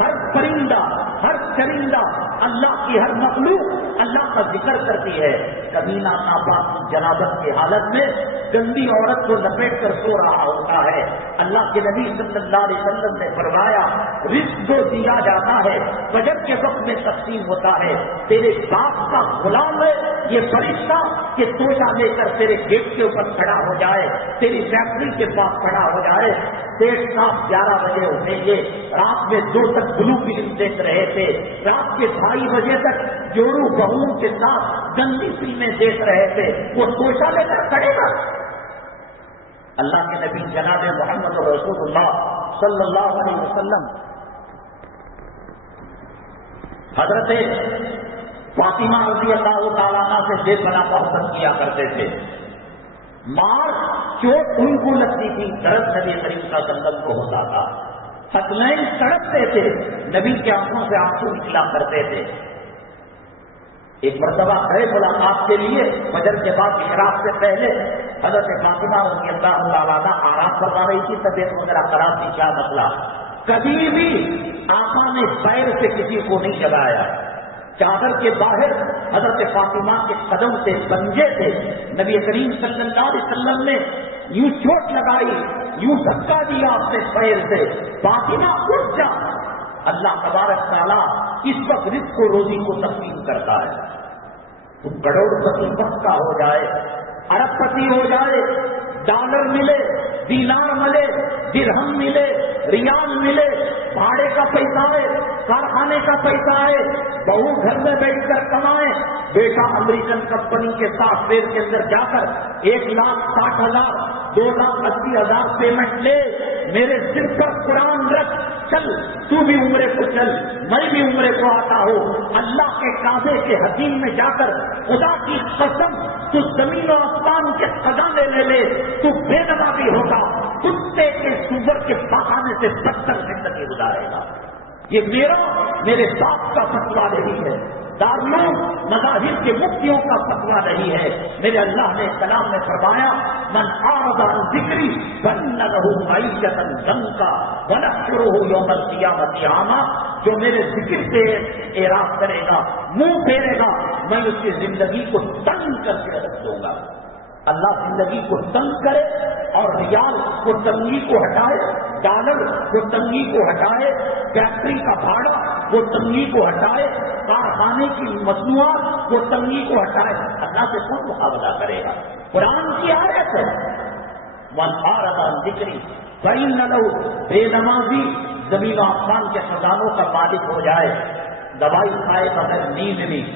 ہر پرندہ، ہر چرندہ، اللہ کی ہر مخلوق اللہ کا ذکر کرتی ہے۔ کبھی ناپاک جنابت کی حالت میں گندی عورت کو لپیٹ کر سو رہا ہوتا ہے، اللہ کے نبی صلی اللہ علیہ وسلم نے فرمایا رزق جو دیا جاتا ہے فجر کے وقت میں تقسیم ہوتا ہے، تیرے باپ کا غلام ہے یہ فرشتہ کہ توشہ لے کر تیرے گیٹ کے اوپر کھڑا ہو جائے، تیری فیکٹری کے پاس کھڑا ہو جائے، سیٹ صاحب 11 بجے اٹھیں گے، رات میں 2 تک بلو فلم دیکھ رہے تھے، رات کے 2:30 بجے تک جوڑوں بہوؤں کے ساتھ گندی فلمیں دیکھ رہے تھے، وہ توشہ لے کر کھڑے گا؟ اللہ کے نبی جناب محمد رسول اللہ صلی اللہ علیہ وسلم حضرت فاطمہ رضی اللہ تعالیٰ عنہ سے بے پناہ محبت کیا کرتے تھے، مار چوٹ ان کو لگتی تھی، درد نبی کریم صلی اللہ علیہ وسلم کو ہوتا تھا، حسنین سڑکتے تھے، نبی کی آنکھوں سے آنسو نکلا کرتے تھے۔ ایک مرتبہ گئے ملاقات کے لیے، فجر کے بعد اشراق سے پہلے حضرت فاطمہ رضی اللہ تعالیٰ عنہ آرام فرما رہی تھی، طبیعت وغیرہ خراب تھی، کیا مسئلہ؟ کبھی بھی آقا نے پیر سے کسی کو نہیں جگایا، چادر کے باہر حضرت فاطمہ کے قدم سے بنجے تھے، نبی کریم صلی اللہ علیہ وسلم نے یوں چوٹ لگائی، یوں دھکا دیا اپنے پیر سے، فاطمہ اٹھ جا۔ اللہ تبارک تعالیٰ اس وقت رزق و روزی کو تقسیم کرتا ہے، تو کروڑ پتی وقت کا ہو جائے، ارب پتی ہو جائے، ڈالر ملے، دینار ملے، درہم ملے، ریال ملے، بھاڑے کا پیسہ ہے، کارخانے کا پیسہ ہے، بہو گھر میں بیٹھ کر کمائے، بیٹا امریکن کمپنی کے ساتھ شیر کے اندر جا کر 1,60,000 2,80,000 پیمنٹ لے، میرے سر پر قرآن رکھ، چل تو بھی عمرے کو چل، میں بھی عمرے کو آتا ہوں، اللہ کے کعبے کے حدیم میں جا کر خدا کی قسم تو زمین و آسمان کے خزانے لے لے، تو بے نوا بھی ہوگا، کتے کے سور کے بہانے سے بدتر زندگی گزارے گا۔ یہ میرے باپ کا فتویٰ نہیں ہے، دارالعلوم مذاہب کے مفتیوں کا فتویٰ نہیں ہے، میرے اللہ نے کلام میں فرمایا من اعرض عن ذکری فإن له معیشة ضنکا ونحشره یوم القیامة اعمی، جو میرے ذکر سے اعراض کرے گا، منہ پھیرے گا، میں اس کی زندگی کو تنگ کر کے رکھ دوں گا۔ اللہ زندگی کو تنگ کرے اور ریال کو تنگی کو ہٹائے، ڈالر کو تنگی کو ہٹائے، فیکٹری کا بھاڑا وہ تنگی کو ہٹائے، کارخانے کی مصنوعات وہ تنگی کو ہٹائے، اللہ سے کون مقابلہ کرے گا؟ قرآن کی آیت ہے، من اعرض عن ذکری فإن له، بے نمازی زمین و آسمان کے خزانوں کا مالک ہو جائے، دوائی کھائے بغیر نیند نہیں،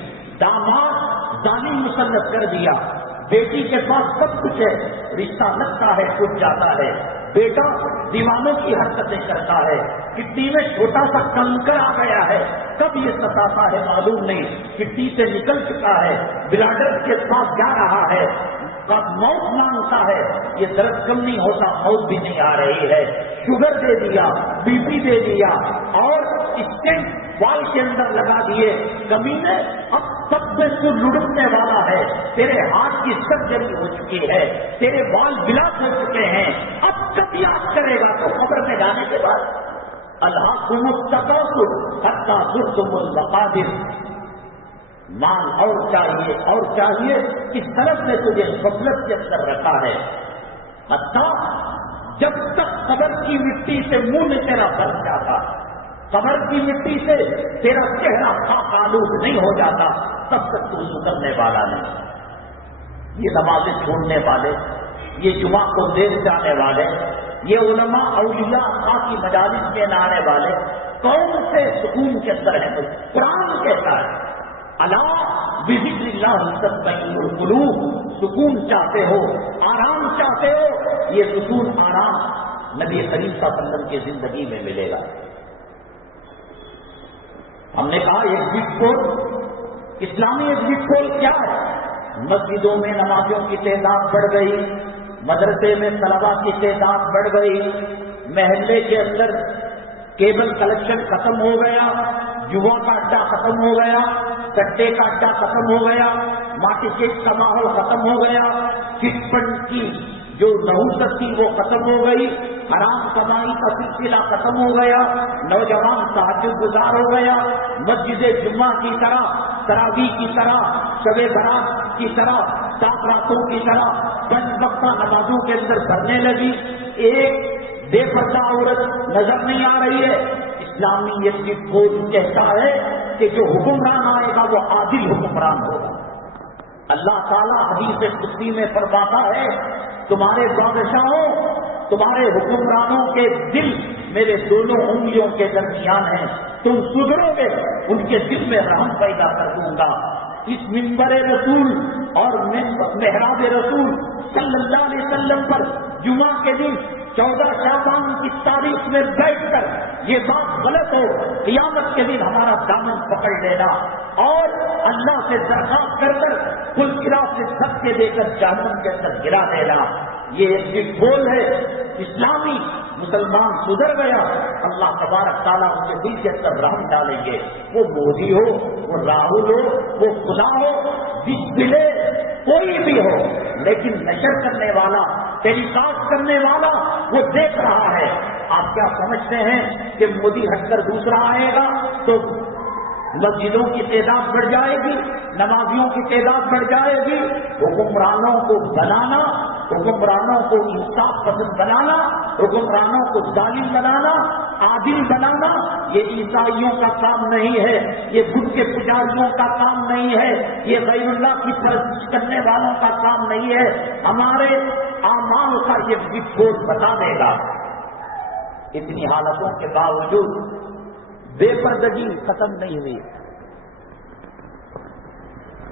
داماد ظالم مسلط کر دیا، بیٹی کے پاس سب کچھ ہے، رشتہ لگتا ہے ٹوٹ جاتا ہے، بیٹا دیوانوں کی حرکتیں کرتا ہے، کٹی میں چھوٹا سا کنکر آ گیا ہے، کب یہ ستاتا ہے معلوم نہیں، کٹی سے نکل چکا ہے، بلادر کے پاس جا رہا ہے، کب موت مانگتا ہے، یہ درد کم نہیں ہوتا، موت بھی نہیں آ رہی ہے، شوگر دے دیا، بی پی دے دیا، اور اسٹینٹ وال کے اندر لگا دیے، کمینے اب سب میں تو لڑکنے والا ہے، تیرے ہاتھ کی سرجری ہو چکی ہے، تیرے بال بلاس ہو چکے ہیں، اب کب یاد کرے گا تو قبر میں جانے کے بعد؟ الہاکم التکاثر حتی زرتم المقابر، مال اور چاہیے اور چاہیے، اس طرف سے تجھے غفلت کے اندر رکھا ہے، حتیٰ جب تک قبر کی مٹی سے منہ میں تیرا بن جاتا، قبر کی مٹی سے تیرا چہرہ خاک آلود نہیں ہو جاتا، تب تک تو سدھرنے والا نہیں۔ یہ نمازیں چھوڑنے والے، یہ جمعہ کو دیر جانے والے، یہ علماء اولیاء اللہ کی مجالس میں نہ آنے والے کون سے سکون کے اندر ہیں؟ قرآن کہتا ہے اللہ بذکر اللہ تطمئن القلوب، سکون چاہتے ہو، آرام چاہتے ہو، یہ سکون آرام نبی کریم صلی اللہ علیہ وسلم کی زندگی میں ملے گا۔ ہم نے کہا ایگزٹ پول، اسلامی ایگزٹ پول کیا ہے؟ مسجدوں میں نمازوں کی تعداد بڑھ گئی، مدرسے میں طلبا کی تعداد بڑھ گئی، محلے کے اندر کیبل کلیکشن ختم ہو گیا، جوا کا اڈا ختم ہو گیا، کٹے کا اڈا ختم ہو گیا، ماٹی چیٹ کا ماحول ختم ہو گیا، چٹ فنڈ کی جو نحوست تھی وہ ختم ہو گئی، حرام کمائی کا سلسلہ ختم ہو گیا، نوجوان تہجد گزار ہو گیا، مسجد جمعہ کی طرح، تراویح کی طرح، شب برات کی طرح، 7 راتوں کی طرح 5 وقتہ نمازوں کے اندر بھرنے لگی، ایک بے پردہ عورت نظر نہیں آ رہی ہے۔ اسلامی ایگزٹ پول کہتا ہے کہ جو حکمران آئے گا وہ عادل حکمران ہوگا۔ اللہ تعالیٰ حدیث قدسی میں فرماتا ہے تمہارے بادشاہوں، تمہارے حکمرانوں کے دل میرے دونوں انگلیوں کے درمیان ہیں، تم سدھرو گے ان کے دل میں رحم پیدا کر دوں گا۔ اس منبر رسول اور محراب رسول صلی اللہ علیہ وسلم پر جمعہ کے دن 14 شعبان کی تاریخ میں بیٹھ کر یہ بات غلط ہو، قیامت کے دن ہمارا دامن پکڑ لینا اور اللہ سے درخواست کر کر کل گرا سے دھکے دے کر جہنم کے اندر گرا دینا، یہ ایک بول ہے اسلامی۔ مسلمان سدھر گیا، اللہ تبارک تعالیٰ ان کے دل کے اندر رحم ڈالیں گے، وہ مودی ہو، وہ راہل ہو، وہ خدا ہو، جس ملے کوئی بھی ہو، لیکن نشر کرنے والا، ٹیلی کاسٹ کرنے والا وہ دیکھ رہا ہے۔ آپ کیا سمجھتے ہیں کہ مودی ہٹ کر دوسرا آئے گا تو مسجدوں کی تعداد بڑھ جائے گی، نمازیوں کی تعداد بڑھ جائے گی؟ حکمرانوں کو بنانا، حکمرانوں کو انصاف پسند بنانا، حکمرانوں کو ظالم بنانا، عادل بنانا، یہ عیسائیوں کا کام نہیں ہے، یہ بدھ کے پجاریوں کا کام نہیں ہے، یہ غیر اللہ کی پرستش کرنے والوں کا کام نہیں ہے۔ ہمارے اعمال کا یہ رپورٹ بتا دے گا۔ اتنی حالتوں کے باوجود بے پردگی ختم نہیں ہوئی،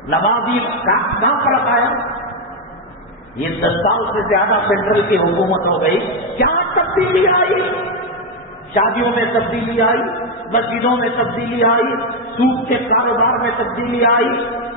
نمازی کہاں پر آیا؟ یہ 10 سال سے زیادہ سینٹرل کی حکومت ہو گئی، کیا تبدیلی آئی؟ شادیوں میں تبدیلی آئی، مسجدوں میں تبدیلی آئی، سود کے کاروبار میں تبدیلی آئی،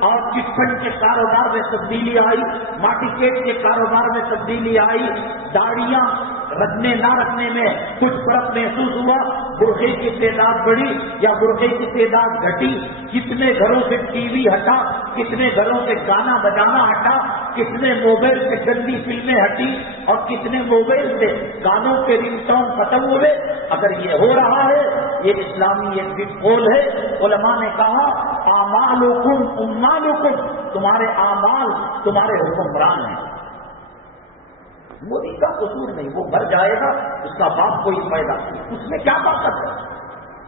اور چٹ فنڈ کے کاروبار میں تبدیلی آئی، ماٹی کیٹ کے کاروبار میں تبدیلی آئی، داڑیاں رکھنے نہ رکھنے میں کچھ فرق محسوس ہوا، برقعے کی تعداد بڑھی یا برقعے کی تعداد گھٹی، کتنے گھروں سے ٹی وی ہٹا، کتنے گھروں سے گانا بجانا ہٹا، کتنے موبائل سے گندی فلمیں ہٹی اور کتنے موبائل سے گانوں کے رنگ ٹون ختم ہوئے۔ اگر یہ ہو رہا ہے، یہ اسلامی ایگزٹ پول ہے۔ علماء نے کہا اعمالکم امالکم، تمہارے اعمال تمہارے حکمران ہیں۔ مودی کا قصور نہیں، وہ بھر جائے گا، اس کا باپ کوئی پیدا نہیں، اس میں کیا طاقت ہے؟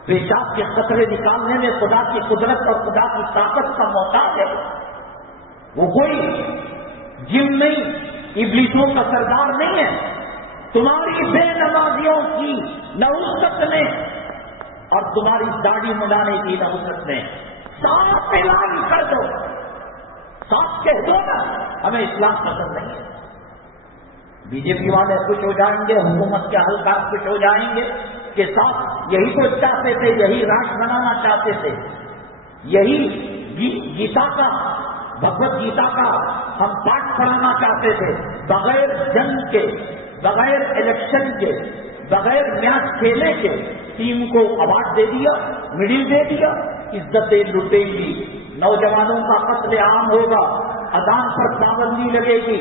پیشاب کے قطرے نکالنے میں خدا کی قدرت اور خدا کی طاقت کا محتاج ہے. وہ کوئی جن نہیں، ابلیسوں کا سردار نہیں ہے. تمہاری بے نمازیوں کی نحوست میں اور تمہاری داڑھی مڈانے کی نحوست میں صاف اعلان کر دو، صاف کہہ دو نا ہمیں اسلام پسند نہیں ہے. بی جے پی والے خوش ہو جائیں گے، حکومت کے اہلکار خوش ہو جائیں گے کہ صاحب یہی تو چاہتے تھے، یہی راج بنانا چاہتے تھے، یہی گیتا کا، بھگوت گیتا کا ہم پاٹ پڑھانا چاہتے تھے. بغیر جنگ کے، بغیر الیکشن کے، بغیر میچ کھیلے کے ٹیم کو اوارڈ دے دیا، میڈل دے دیا. عزتیں لٹیں گی، نوجوانوں کا قتل عام ہوگا، اذان پر پابندی لگے گی،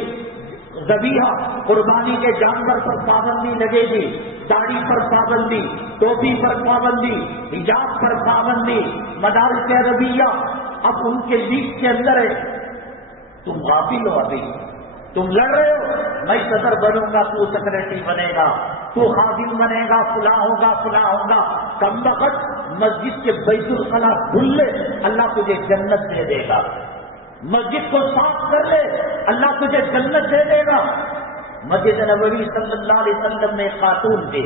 ذبیحہ قربانی کے جانور پر پابندی لگے گی، داڑھی پر پابندی، ٹوپی پر پابندی، حجاب پر پابندی، مدارس عربیہ اب ان کے لیگ کے اندر ہے. تم غافل ہو، ابھی تم لڑ رہے ہو میں صدر بنوں گا، تو سیکرٹری بنے گا، تو خادم بنے گا، فلاں ہوگا فلاں ہوگا. کم وقت مسجد کے بیت الخلا کھل لے، اللہ تجھے جنت دے دے گا. مسجد کو صاف کر لے، اللہ تجھے جنت دے دے گا. مسجد نبوی صلی اللہ علیہ وسلم میں خاتون تھے،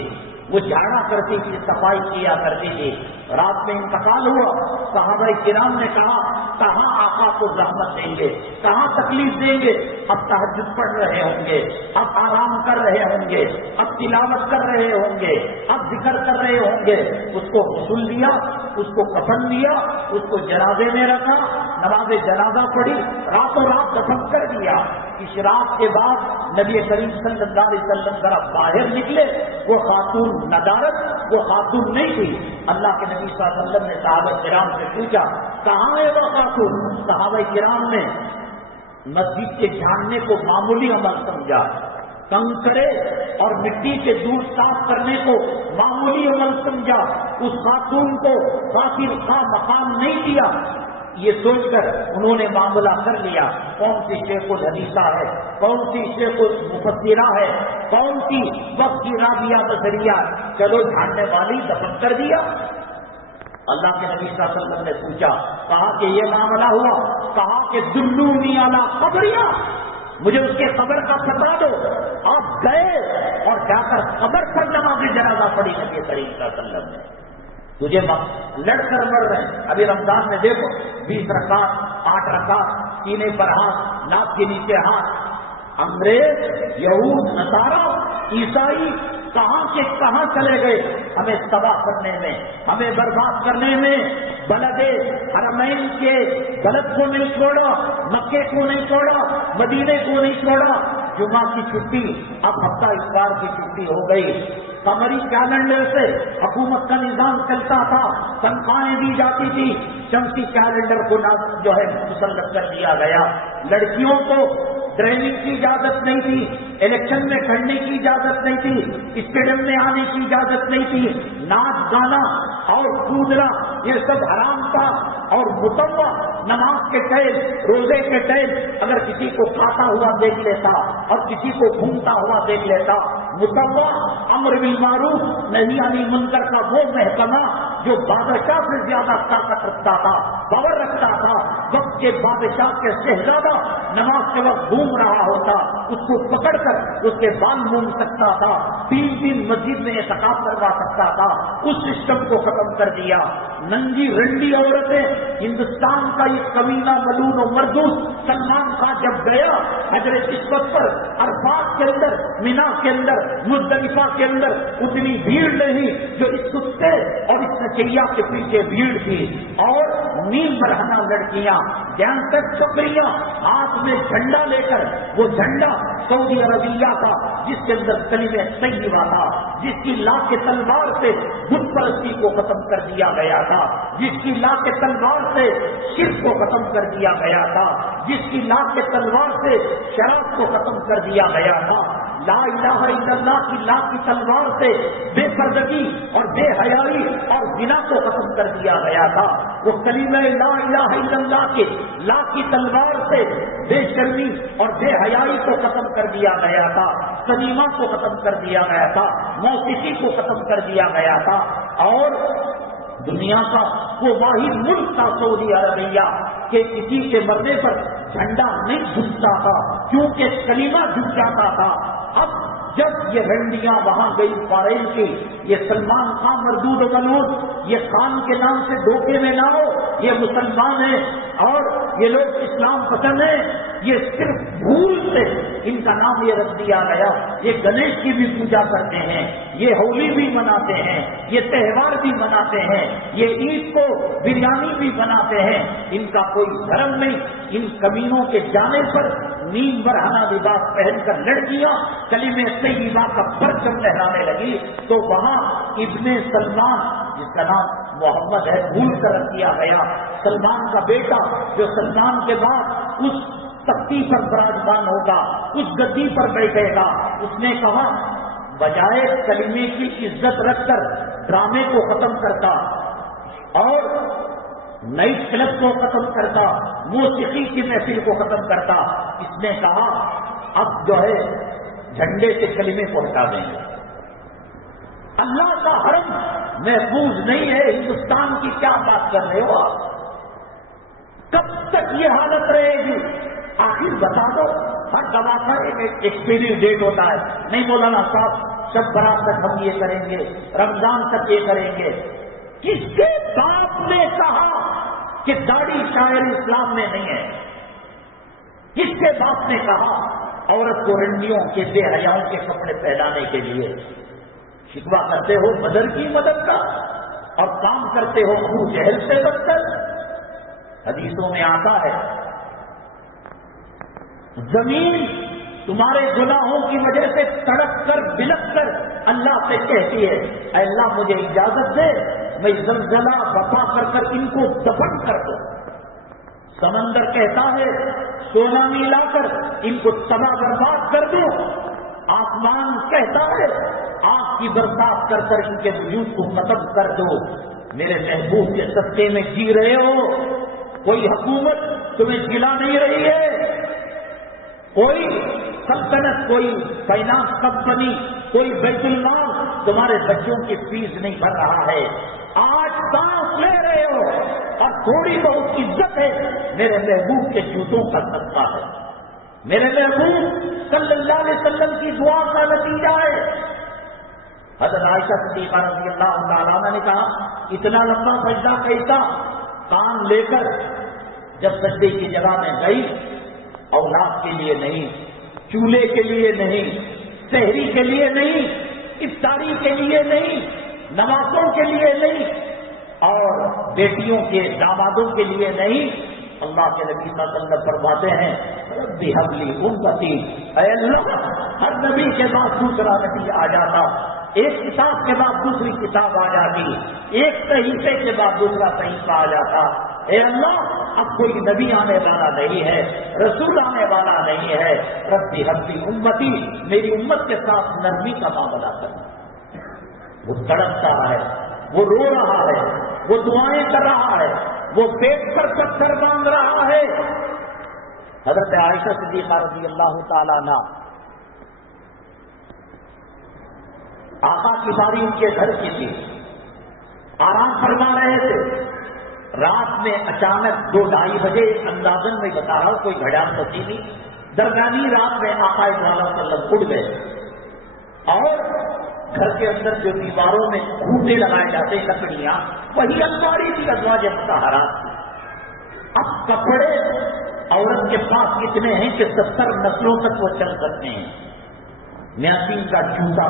وہ جھاڑا کرتی تھی، صفائی کیا کرتی تھی. رات میں انتقال ہوا. صحابہ کرام نے کہا کہاں آقا کو رحمت دیں گے، کہاں تکلیف دیں گے؟ اب تہجد پڑھ رہے ہوں گے، اب آرام کر رہے ہوں گے، اب تلاوت کر رہے ہوں گے، اب ذکر کر رہے ہوں گے. اس کو غسل دیا، اس کو کفن دیا، اس کو جنازے میں رکھا، نماز جنازہ پڑھی، راتوں رات دفن کر دیا. اشراق کے بعد نبی کریم صلی اللہ علیہ وسلم ذرا باہر نکلے، وہ خاتون ندارت، وہ خاتون نہیں تھی. اللہ کے نبی صلی اللہ علیہ وسلم نے صحابہ کرام سے پوچھا کہاں ہے وہ خاتون؟ صحابہ کرام نے مسجد کے جھاڑنے کو معمولی عمل سمجھا، کنکرے اور مٹی کے دور صاف کرنے کو معمولی عمل سمجھا، اس خاتون کو غافل خواہ مقام نہیں دیا. یہ سوچ کر انہوں نے معاملہ کر لیا، کون سی شیخ الحدیثہ ہے، کون سی شیخ المفسرہ ہے، کون سی وقت کی رابعہ بصریہ، چلو جھاڑنے والی دفن کر دیا. اللہ کے نبی صلی اللہ علیہ وسلم نے پوچھا، کہا کہ یہ معاملہ ہوا، کہا کہ دلونی علی قبریہ، مجھے اس کے قبر کا پتہ دو. آپ گئے اور جا کر قبر پر نماز جنازہ پڑھی نبی کریم صلی اللہ علیہ وسلم نے. تجھے لڑ کر مر رہے ہیں. ابھی رمضان میں دیکھو 20 رکعت، 8 رکعت، سینے پر ہاتھ، ناک کے نیچے ہاتھ. انگریز، یہود، نصارہ، عیسائی کہاں کے کہاں چلے گئے ہمیں تباہ کرنے میں، ہمیں برباد کرنے میں. بلد حرمین کے بلد کو نہیں چھوڑا، مکے کو نہیں چھوڑا، مدینے کو نہیں چھوڑا. جمعہ کی چھٹی اب ہفتہ اتوار کی چھٹی ہو گئی. قمری کیلنڈر سے حکومت کا نظام چلتا تھا، تنخواہیں دی جاتی تھی. شمسی کیلنڈر کو جو ہے مسلط کر دیا گیا. لڑکیوں کو ٹریننگ کی اجازت نہیں تھی، الیکشن میں کھڑنے کی اجازت نہیں تھی، اسٹیڈیم میں آنے کی اجازت نہیں تھی. ناچ گانا اور کودنا یہ سب حرام تھا. اور متوا نماز کے ٹائم، روزے کے ٹائم اگر کسی کو کھاتا ہوا دیکھ لیتا اور کسی کو گھومتا ہوا دیکھ لیتا، متوا امر بالمعروف نہی عن المنکر کا وہ محکمہ جو بادشاہ سے زیادہ طاقت رکھتا تھا، باور رکھتا تھا. وقت کے بادشاہ کے شہزادہ نماز کے وقت گھوم رہا ہوتا، اس کو پکڑ کر اس کے بال مون سکتا تھا، 3 دن مسجد میں اعتکاف کروا سکتا تھا. اس سسٹم کو ختم کر دیا. ننگی رنڈی عورتیں، ہندوستان کا یہ کمینہ ملون و مردود سلمان خان جب گیا حضرت اسود پر، عرفات کے اندر، مینا کے اندر، مزدلفہ کے اندر اتنی بھیڑ نہیں جو اس کتے اور اس نچیا کے پیچھے بھیڑ تھی. اور نیم برہنہ لڑکیاں، گینسر چھپڑیاں، ہاتھ میں جھنڈا لے کر، وہ جھنڈا سعودی عربیہ کا جس کے اندر کلمہ طیبہ تھا، جس کی لاکھ کے تلوار سے بت پرستی کو ختم کر دیا گیا تھا، جس کی لاکھ کے تلوار سے شرک کو ختم کر دیا گیا تھا، جس کی لاکھ کے تلوار سے شراب کو ختم کر دیا گیا تھا. لا الہ الا اللہ کی لاکھ کی تلوار سے بے پردگی اور بے حیائی اور زنا کو ختم کر دیا گیا تھا. وہ کلمہ لا الہ الا اللہ کے لاکھ کی تلوار سے بے شرمی اور بے حیائی کو ختم کر دیا گیا تھا، سنیما کو ختم کر دیا گیا تھا، موسیقی کو ختم کر دیا گیا تھا. اور دنیا کا وہ واحد ملک تھا سعودی عربیہ کہ کسی کے مرنے پر جھنڈا نہیں جھکتا تھا کیونکہ کلمہ جھک جاتا تھا. اب جب یہ رنڈیاں وہاں گئی فارین کی، یہ سلمان خان مردود و ملعون، یہ خان کے نام سے دھوکے میں نہ ہو، یہ مسلمان ہیں اور یہ لوگ اسلام پسند ہیں، یہ صرف بھول سے ان کا نام یہ رکھ دیا گیا. یہ گنیش کی بھی پوجا کرتے ہیں، یہ ہولی بھی مناتے ہیں، یہ تہوار بھی مناتے ہیں، یہ عید کو بریانی بھی بناتے ہیں. ان کا کوئی دھرم نہیں. ان کمینوں کے جانے پر نیم برہنہ لباس پہن کر لڑکیاں کلمہ طیبہ کا پرچم لہرانے لگی تو وہاں ابن سلمان جس کا نام محمد ہے بھول کر رکھ دیا گیا، سلمان کا بیٹا جو سلمان کے بعد اس تختی پر براجمان ہوگا، اس گدی پر بیٹھے گا، اس نے کہا بجائے کلمے کی عزت رکھ کر ڈرامے کو ختم کرتا اور نائٹ کلب کو ختم کرتا، موسیقی کی محفل کو ختم کرتا. اس نے کہا اب جو ہے جھنڈے سے کلمے کو ہٹا دیں گے. اللہ کا حرم محفوظ نہیں ہے، ہندوستان کی کیا بات کر رہے ہو آپ؟ کب تک یہ حالت رہے گی؟ آخر بتا دو. ہر دوا کا ایک ایکسپائری ڈیٹ ہوتا ہے. نہیں مولانا صاحب شب برات تک ہم یہ کریں گے، رمضان تک یہ کریں گے. کس کے باپ نے کہا کہ داڑھی شاعری اسلام میں نہیں ہے؟ کس کے باپ نے کہا عورت کو رنڈیوں کے بے حیاؤں کے کپڑے پہنانے کے لیے؟ شکوہ کرتے ہو بدر کی مدد کا اور کام کرتے ہو ابو جہل سے بدتر. حدیثوں میں آتا ہے زمین تمہارے گناہوں کی وجہ سے تڑپ کر بلک کر اللہ سے کہتی ہے اے اللہ مجھے اجازت دے میں زلزلہ برپا کر کر ان کو دفن کر دوں. سمندر کہتا ہے سونامی لا کر ان کو تباہ برباد کر دوں. آسمان کہتا ہے آگ کی برسات کر کر ان کے وجود کو ختم کر دو. میرے محبوب کے صدقے میں جی رہے ہو، کوئی حکومت تمہیں جلا نہیں رہی ہے، کوئی سلطنت، کوئی فائنانس کمپنی، کوئی بیت المال تمہارے بچوں کی فیس نہیں بھر رہا ہے. آج سانس لے رہے ہو اور تھوڑی بہت عزت ہے میرے محبوب کے جوتوں کا صدقہ ہے. میرے محبوب صلی اللہ علیہ وسلم کی دعا کا نتیجہ ہے. حضرت عائشہ صدیقہ رضی اللہ تعالیٰ عنہ نے کہا اتنا لمبا سجدہ کیسا؟ کان لے کر جب سجدے کی جگہ میں گئی، اولاد کے لیے نہیں، چولہے کے لیے نہیں، سحری کے لیے نہیں، افطاری کے لیے نہیں، نمازوں کے لیے نہیں اور بیٹیوں کے دامادوں کے لیے نہیں. اللہ کے نبی صلی اللہ علیہ وسلم فرماتے ہیں ربی حبلی امتی، اے اللہ ہر نبی کے بعد دوسرا نبی آ جاتا، ایک کتاب کے بعد دوسری کتاب آ جاتی، ایک صحیفے کے بعد دوسرا صحیفہ آ جاتا. اے اللہ اب کوئی نبی آنے والا نہیں ہے، رسول آنے والا نہیں ہے. ربی حبلی امتی، میری امت کے ساتھ نرمی کا معاملہ کرنا. وہ تڑپتا ہے، وہ رو رہا ہے، وہ دعائیں کر رہا ہے، وہ پیٹ پر پتھر باندھ رہا ہے. حضرت عائشہ صدیقہ رضی اللہ تعالیٰ عنہ آقا کی باری ان کے گھر کی تھی، آرام فرما رہے تھے. رات میں اچانک 2-2:30 بجے اندازن میں بتا رہا ہوں، کوئی گھڑیال تو تھی نہیں، درمیانی رات میں آقا صلی اللہ علیہ وسلم اٹھ گئے اور گھر کے اندر جو دیواروں میں کھوٹے لگائے جاتے لکڑیاں، وہی الماری تھی ازواج مطہرات کی. اب کپڑے عورت کے پاس اتنے ہیں کہ 70 نسلوں تک وہ چل سکتے ہیں. میاسین کا جوتا،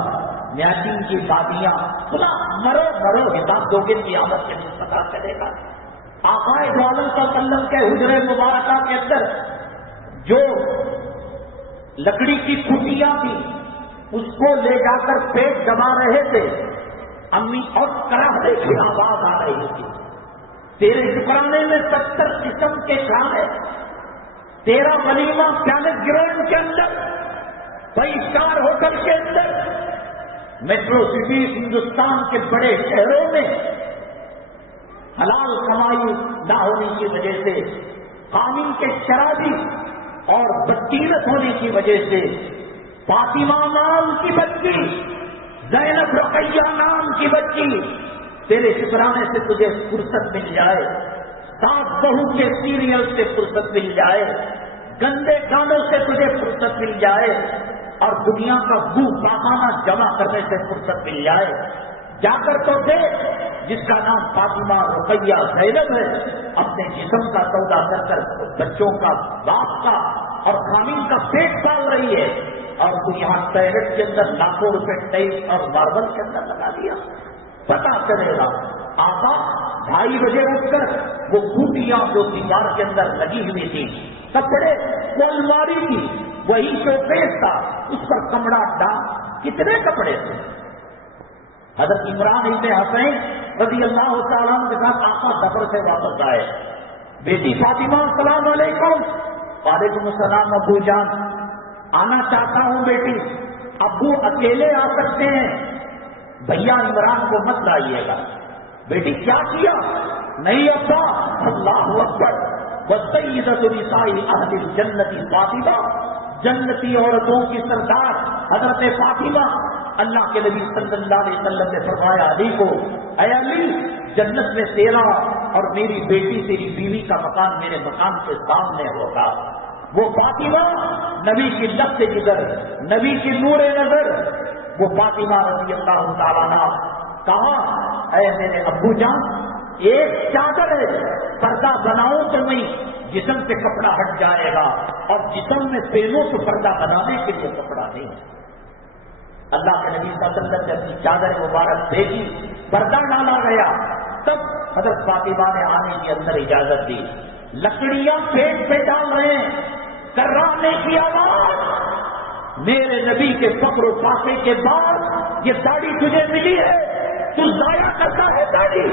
میاسین کی بادیاں، سنا مرو مرو حساب دو گے قیامت کے دن پتا چلے گا. آقا دو عالم صلی اللہ علیہ وسلم کے حجرے مبارکہ کے اندر جو لکڑی کی کھٹیاں تھی اس کو لے جا کر پیٹ دبا رہے تھے. امی اور کراہنے کی آواز آ رہی تھی. تیرے شکرانے میں 70 قسم کے کھانے، تیرا ولیمہ پیالے گرینڈ کے اندر، 5 اسٹار ہوٹل کے اندر، میٹرو سٹیز ہندوستان کے بڑے شہروں میں حلال کمائی نہ ہونے کی وجہ سے، قانون کے شرابی اور بدقیمت ہونے کی وجہ سے فاطمہ نام کی بچی، زینب رقیہ نام کی بچی تیرے شکرانے سے تجھے فرصت مل جائے، ساس بہو کے سیریل سے فرصت مل جائے، گندے گانوں سے تجھے فرصت مل جائے، اور دنیا کا بو پاخانہ جمع کرنے سے فرصت مل جائے، جا کر تو دیکھ جس کا نام فاطمہ رقیہ زینب ہے، اپنے جسم کا سودا کر بچوں کا، باپ کا اور خامین کا پیٹ پال رہی ہے، اور تو یہاں ٹوائلٹ کے اندر لاکھوں روپے ٹائل اور ماربل کے اندر لگا دیا۔ پتا چلے گا آقا 2:30 بجے اٹھ کر وہ خوٹیاں جو دیوار کے اندر لگی ہوئی تھی، کپڑے وہ الماری تھی، وہی شوکیس تھا، اس پر کمڑا ڈال، کتنے کپڑے تھے۔ حضرت عمران ابن حسین رضی اللہ تعالیٰ عنہ کے ساتھ آقا سفر سے واپس آئے، بیٹی فاطمہ السلام علیکم۔ وعلیکم السلام ابو جان، آنا چاہتا ہوں بیٹی۔ ابو اکیلے آ سکتے ہیں، بھیا عمران کو مت لائیے گا۔ بیٹی کیا کیا؟ نہیں ابا، اللہ اکبر، وسیدۃ نساء اہل الجنت فاطمہ، جنتی عورتوں کی سردار حضرت فاطمہ۔ اللہ کے نبی صلی اللہ علیہ وسلم نے فرمایا علی کو، اے علی جنت میں تیرا اور میری بیٹی تیری بیوی کا مکان میرے مکان کے سامنے ہوگا۔ وہ فاطمہ نبی کی لفظ جگر، نبی کی نور نظر، وہ فاطمہ رضی اللہ تعالیٰ عنہ کہا، اے میرے ابو جان ایک چادر ہے، پردہ بناؤں تو نہیں، جسم سے کپڑا ہٹ جائے گا، اور جسم میں پہنوں تو پردہ بنانے کے لیے کپڑا نہیں ہے۔ اللہ کے نبی صلی اللہ علیہ وسلم نے اپنی چادر مبارک بھیجی، پردہ ڈالا گیا، تب حضرت فاطمہ نے آنے کی اندر اجازت دی۔ لکڑیاں پیٹ پہ ڈال رہے ہیں، کرانے کی آواز، میرے نبی کے فخر و فاقے کے بعد یہ داڑھی تجھے ملی ہے، تو ضائع کرتا ہے داڑھی۔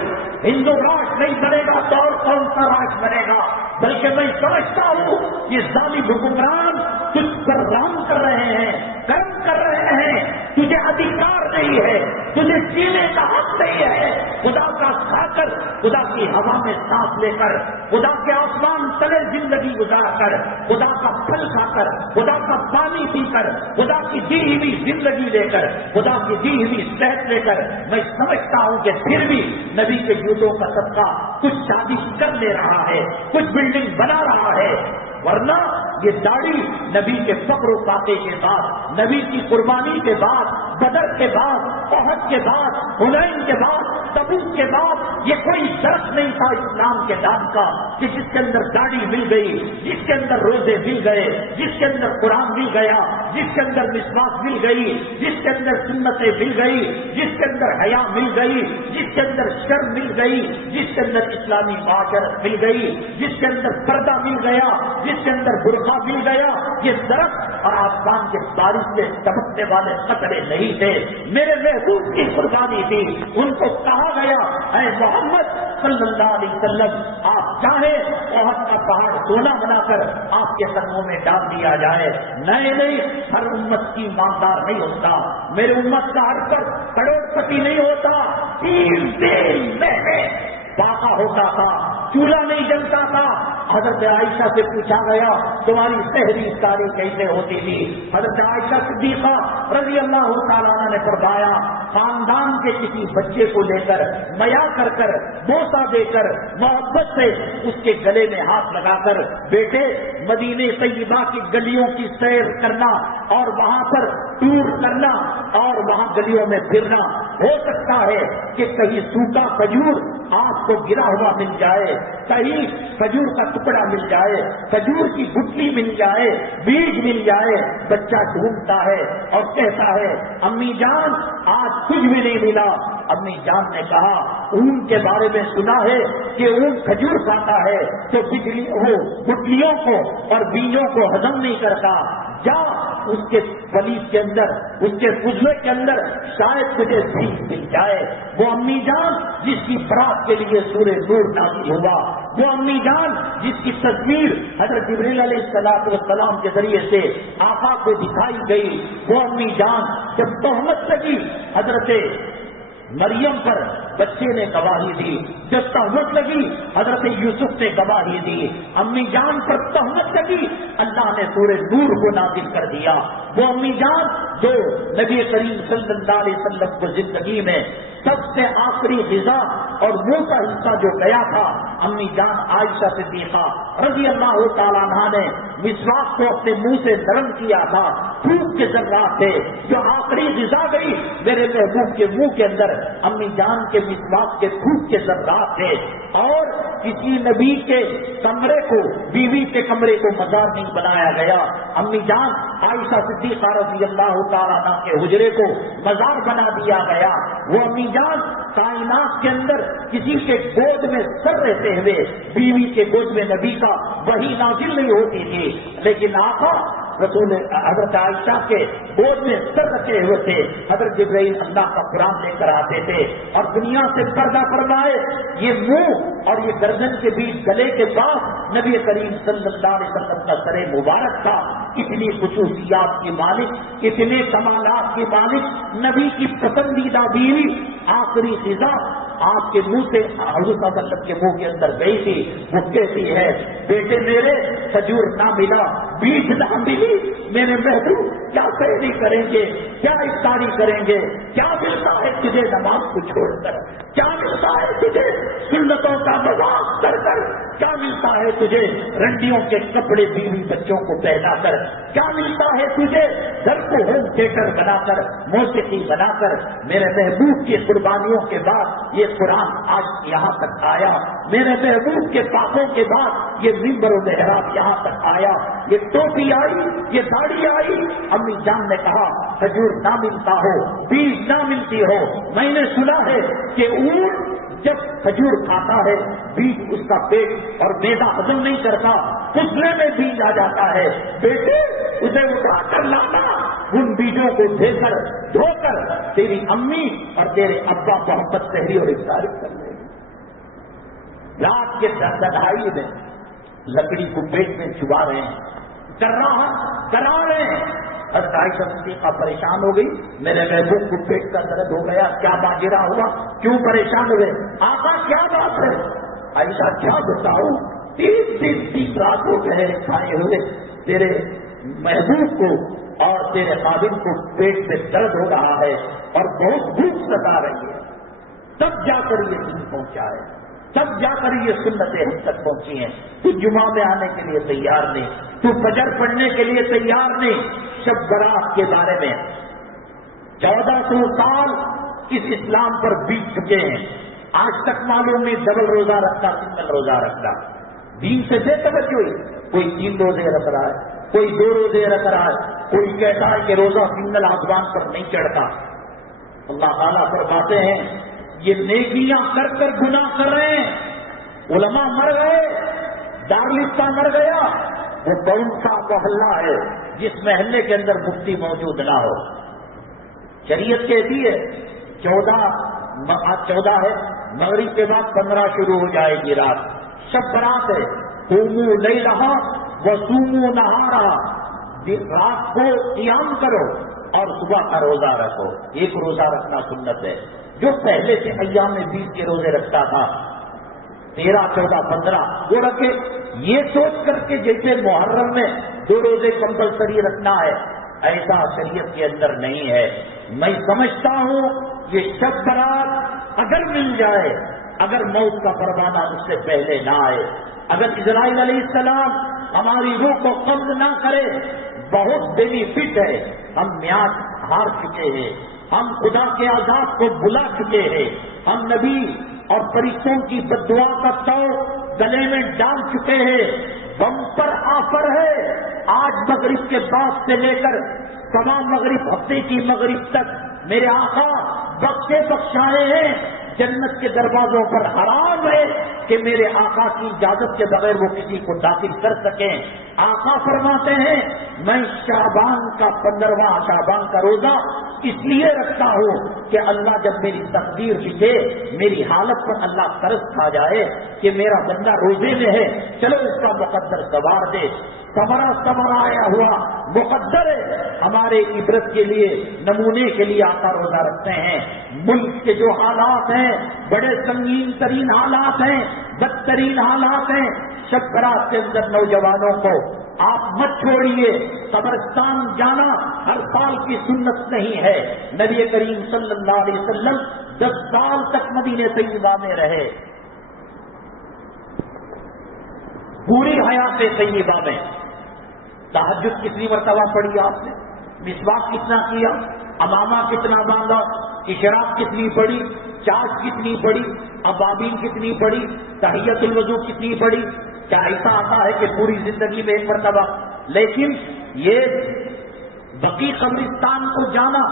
ہندو راج نہیں بنے گا تو اور کون سا راج بنے گا؟ بلکہ میں سمجھتا ہوں یہ ظالم حکمران تجھ پر رحم کر رہے ہیں، کرم کر رہے ہیں، تجھے ادھیکار نہیں ہے، تجھے جینے کا حق نہیں ہے۔ خدا کا کھا کر، خدا کی ہوا میں سانس لے کر، خدا کے آسمان تلے زندگی گزار کر، خدا کا پھل کھا کر، خدا کا پانی پی کر، خدا کی دی ہوئی زندگی لے کر، خدا کی دی ہوئی صحت لے کر، میں سمجھتا ہوں کہ پھر بھی نبی کے جوتوں کا صدقہ کچھ شادی کر لے رہا ہے، کچھ بلڈنگ بنا رہا ہے، ورنہ یہ داڑھی نبی کے فخر و فاقے کے بعد، نبی کی قربانی کے بعد، بدر کے بعد، احد کے بعد، حنین کے بعد، تبوک کے بعد یہ کوئی درخت نہیں تھا اسلام کے نام کا کہ جس کے اندر داڑھی مل گئی، جس کے اندر روزے مل گئے، جس کے اندر قرآن مل گیا، جس کے اندر مسواک مل گئی، جس کے اندر سنتیں مل گئی، جس کے اندر حیا مل گئی، جس کے اندر شرم مل گئی، جس کے اندر اسلامی معاشرت مل گئی، جس کے اندر پردہ مل گیا، جس کے اندر برقع مل گیا۔ یہ درخت اور آسمان کے بارش سے چمکنے والے قطرے نہیں تھے، میرے محبوب کی قربانی تھی۔ ان کو کہا گیا، اے محمد صلی اللہ علیہ وسلم، آپ چاہیں احد کا پہاڑ سونا بنا کر آپ کے قدموں میں ڈال دیا جائے۔ نہیں، ہر امت کی مالدار نہیں ہوتا، میرے امت کا ہر پر کروڑ پتی نہیں ہوتا۔ 3 دن مہینے پاکا ہوتا تھا، چولہا نہیں جلتا تھا۔ حضرت عائشہ سے پوچھا گیا تمہاری سحری افطاری کیسے ہوتی تھی؟ حضرت عائشہ صدیقہ رضی اللہ تعالیٰ عنہ نے فرمایا، خاندان کے کسی بچے کو لے کر میا کر کر بوسہ دے کر محبت سے اس کے گلے میں ہاتھ لگا کر، بیٹے مدینے طیبہ کی گلیوں کی سیر کرنا اور وہاں پر ٹور کرنا اور وہاں گلیوں میں پھرنا، ہو سکتا ہے کہ کہیں سوکھا کھجور آپ کو گرا ہوا مل جائے، کہیں کھجور کا ٹکڑا مل جائے، کھجور کی گٹلی مل جائے، بیج مل جائے۔ بچہ ڈھونڈتا ہے اور کہتا ہے امی جان آج کچھ بھی نہیں ملا۔ امی جان نے کہا اون کے بارے میں سنا ہے کہ اون کھجور کھاتا ہے تو گٹلیوں کو اور بیجوں کو ہضم نہیں کرتا، جا اس کے پلیس کے اندر، اس کے فضلے کے اندر شاید تجھے سیکھ مل جائے۔ وہ امی جان جس کی برات کے لیے سورہ نور نازل ہوا، وہ امی جان جس کی تصویر حضرت جبریل علیہ السلام کے ذریعے سے آقا کو دکھائی گئی، وہ امی جان جب تہمت لگی حضرت مریم پر بچے نے گواہی دی، جب تہمت لگی حضرت یوسف نے گواہی دی، امی جان پر تہمت لگی، اللہ نے سورہ نور کو نازل کر دیا۔ وہ امی جان جو نبی کریم صلی اللہ علیہ وسلم کو زندگی میں سب سے آخری غذا اور منہ کا حصہ جو گیا تھا، امی جان عائشہ صدیقہ رضی اللہ تعالیٰ عنہا نے مسواک کو اپنے منہ سے نرم کیا تھا، تھوک کے ذرات تھے جو آخری غذا گئی میرے محبوب کے منہ کے اندر، امی جان کے مسواک کے تھوک کے ذرات تھے۔ اور کسی نبی کے کمرے کو، بیوی کے کمرے کو مزار نہیں بنایا گیا، امی جان عائشہ صدیقہ رضی اللہ تعالیٰ عنہ کے حجرے کو مزار بنا دیا گیا۔ وہ امی جان کائنات کے اندر کسی کے گود میں سر رہتے ہوئے، بیوی کے گود میں نبی کا وحی نازل نہیں ہوتی تھی، لیکن آقا رسول حضرت عائشہ کے گود میں سر رکھے ہوئے تھے، حضرت جبرائیل اللہ کا قرآن لے کر آتے تھے اور دنیا سے پردہ فرمائے یہ منہ اور یہ گردن کے بیچ گلے کے بعد نبی کریم صلی اللہ علیہ وسلم کا سر مبارک تھا۔ اتنی خصوصیات کی مالک، اتنے کمالات کی مالک، نبی کی پسندیدہ بیوی، آخری غذا آپ کے منہ سے حضور صلی اللہ علیہ وسلم کے منہ کے اندر گئی تھی، وہ کہتی ہے بیٹے میرے کھجور نہ ملا، بیج نہ ملی، میرے محبوب کیا سحری کریں گے، کیا افطاری کریں گے، کیا ملتا ہے تجھے نماز کو چھوڑ کر، کیا ملتا ہے تجھے سنتوں کا مذاق کر کر، کیا ملتا ہے تجھے رنڈیوں کے کپڑے بیوی بچوں کو پہنا کر، کیا ملتا ہے تجھے گھر کو ہوم تھیٹر بنا کر، موسیقی بنا کر۔ میرے محبوب کی قربانیوں کے بعد یہ قرآن آج یہاں تک آیا، میرے محبوب کے پاکوں کے بعد یہ منبر و محراب یہاں تک آیا، یہ ٹوپی آئی، یہ داڑھی آئی۔ امی جان نے کہا کھجور نہ ملتا ہو، بیج نہ ملتی ہو، میں نے سنا ہے کہ اونٹ جب کھجور کھاتا ہے بیج اس کا پیٹ اور میدا ہضم نہیں کرتا، پسلے میں بیج آ جاتا ہے، بیٹے اسے اٹھا کر لانا، ان بیجوں کو دھو کر تیری امی اور تیرے ابا محبت سحری اور افطاری کر لیں گے۔ رات کے 2:30 میں لکڑی کو پیٹ میں چبا رہے ہیں، کرا رہے ہیں۔ حضرت عائشہ صدیقہ پریشان ہو گئی، میرے محبوب کو پیٹ کا درد ہو گیا، کیا ماجرا ہوا، کیوں پریشان ہوئے؟ آقا کیا بات ہے؟ عائشہ کیا بتاؤ، 30 رات ہو گئے کھائے ہوئے، تیرے محبوب کو اور تیرے خادم کو پیٹ میں درد ہو رہا ہے اور بہت بھوک ستا رہی ہے۔ تب جا کر یہ دن پہنچا ہے، تب جا کر یہ سنتیں ہم تک پہنچی ہیں۔ تو جمعہ میں آنے کے لیے تیار نہیں، تو فجر پڑھنے کے لیے تیار نہیں۔ شب برات کے بارے میں 1400 سال اس اسلام پر بیت چکے ہیں، آج تک معلوم نہیں ڈبل روزہ رکھتا، سنگل روزہ رکھتا، دین سے بے توجہ ہوئی۔ کوئی 3 روزے رکھ رہا ہے، کوئی 2 روزے رکھ رہا ہے، کوئی کہتا ہے کہ روزہ سنگل آسمان پر نہیں چڑھتا۔ اللہ تعالیٰ فرماتے ہیں یہ نیکیاں کر کر گناہ کر رہے ہیں۔ علماء مر گئے، دارالفتہ مر گیا، وہ کون سا محلہ ہے جس محلے کے اندر مفتی موجود نہ ہو؟ شریعت کہتی ہے 14 ہے، مغرب کے بعد 15 شروع ہو جائے گی رات، شب برات ہے، قوموا لیلھا وصوموا نہارھا، رات کو قیام کرو اور صبح کا روزہ رکھو۔ ایک روزہ رکھنا سنت ہے۔ جو پہلے سے ایام 20 کے روزے رکھتا تھا، 13، 14، 15 وہ رکھے، یہ سوچ کر کے جیسے محرم میں 2 روزے کمپلسری رکھنا ہے، ایسا شریعت کے اندر نہیں ہے۔ میں سمجھتا ہوں یہ شب برات اگر مل جائے، اگر موت کا پروانہ اس سے پہلے نہ آئے، اگر اسرائیل علیہ السلام ہماری روح کو قبض نہ کرے، بہت بینیفٹ ہے۔ ہم میعاد ہار چکے ہیں، ہم خدا کے عذاب کو بلا چکے ہیں، ہم نبی اور فرشتوں کی بددعا کا تو گلے میں ڈال چکے ہیں۔ بمپر آفر ہے، آج مغرب کے بعد سے لے کر سوا مغرب ہفتے کی مغرب تک میرے آقا بخشے بخشائے ہیں۔ جنت کے دروازوں پر حرام ہے کہ میرے آقا کی اجازت کے بغیر وہ کسی کو داخل کر سکیں۔ آقا فرماتے ہیں میں شعبان کا 15واں شعبان کا روزہ اس لیے رکھتا ہوں کہ اللہ جب میری تقدیر لکھے، میری حالت پر اللہ ترس کھا جائے کہ میرا بندہ روزے میں ہے، چلو اس کا مقدر سوار دے۔ سمرا آیا ہوا مقدر ہے، ہمارے عبرت کے لیے، نمونے کے لیے آقا روزہ رکھتے ہیں۔ ملک کے جو حالات ہیں بڑے سنگین ترین حالات ہیں، بدترین حالات ہیں۔ شب برات کے اندر نوجوانوں کو آپ مت چھوڑیے، قبرستان جانا ہر سال کی سنت نہیں ہے۔ نبی کریم صلی اللہ علیہ وسلم 10 سال تک مدینہ طیبہ میں رہے، پوری حیات طیبہ میں تہجد کتنی مرتبہ پڑھی آپ نے، مسواک کتنا کیا، امامہ کتنا باندھا، اشراق کتنی پڑھی، چاش کتنی پڑھی، ابابین کتنی پڑھی، تحیت الوضو کتنی پڑھی؟ کیا ایسا آتا ہے کہ پوری زندگی میں ایک مرتبہ؟ لیکن یہ بقی قبرستان کو جانا،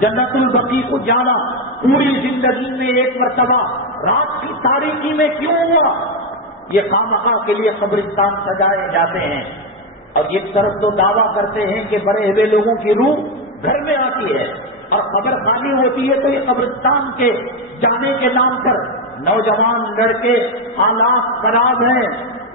جنت البقی کو جانا پوری زندگی میں ایک مرتبہ رات کی تاریکی میں کیوں ہوا؟ یہ خامخواہ کے لیے قبرستان سجائے جاتے ہیں، اور ایک طرف تو دعویٰ کرتے ہیں کہ مرے ہوئے لوگوں کی روح گھر میں آتی ہے، اور قبر خالی ہوتی ہے تو یہ قبرستان کے جانے کے نام پر نوجوان لڑکے حالات خراب ہیں،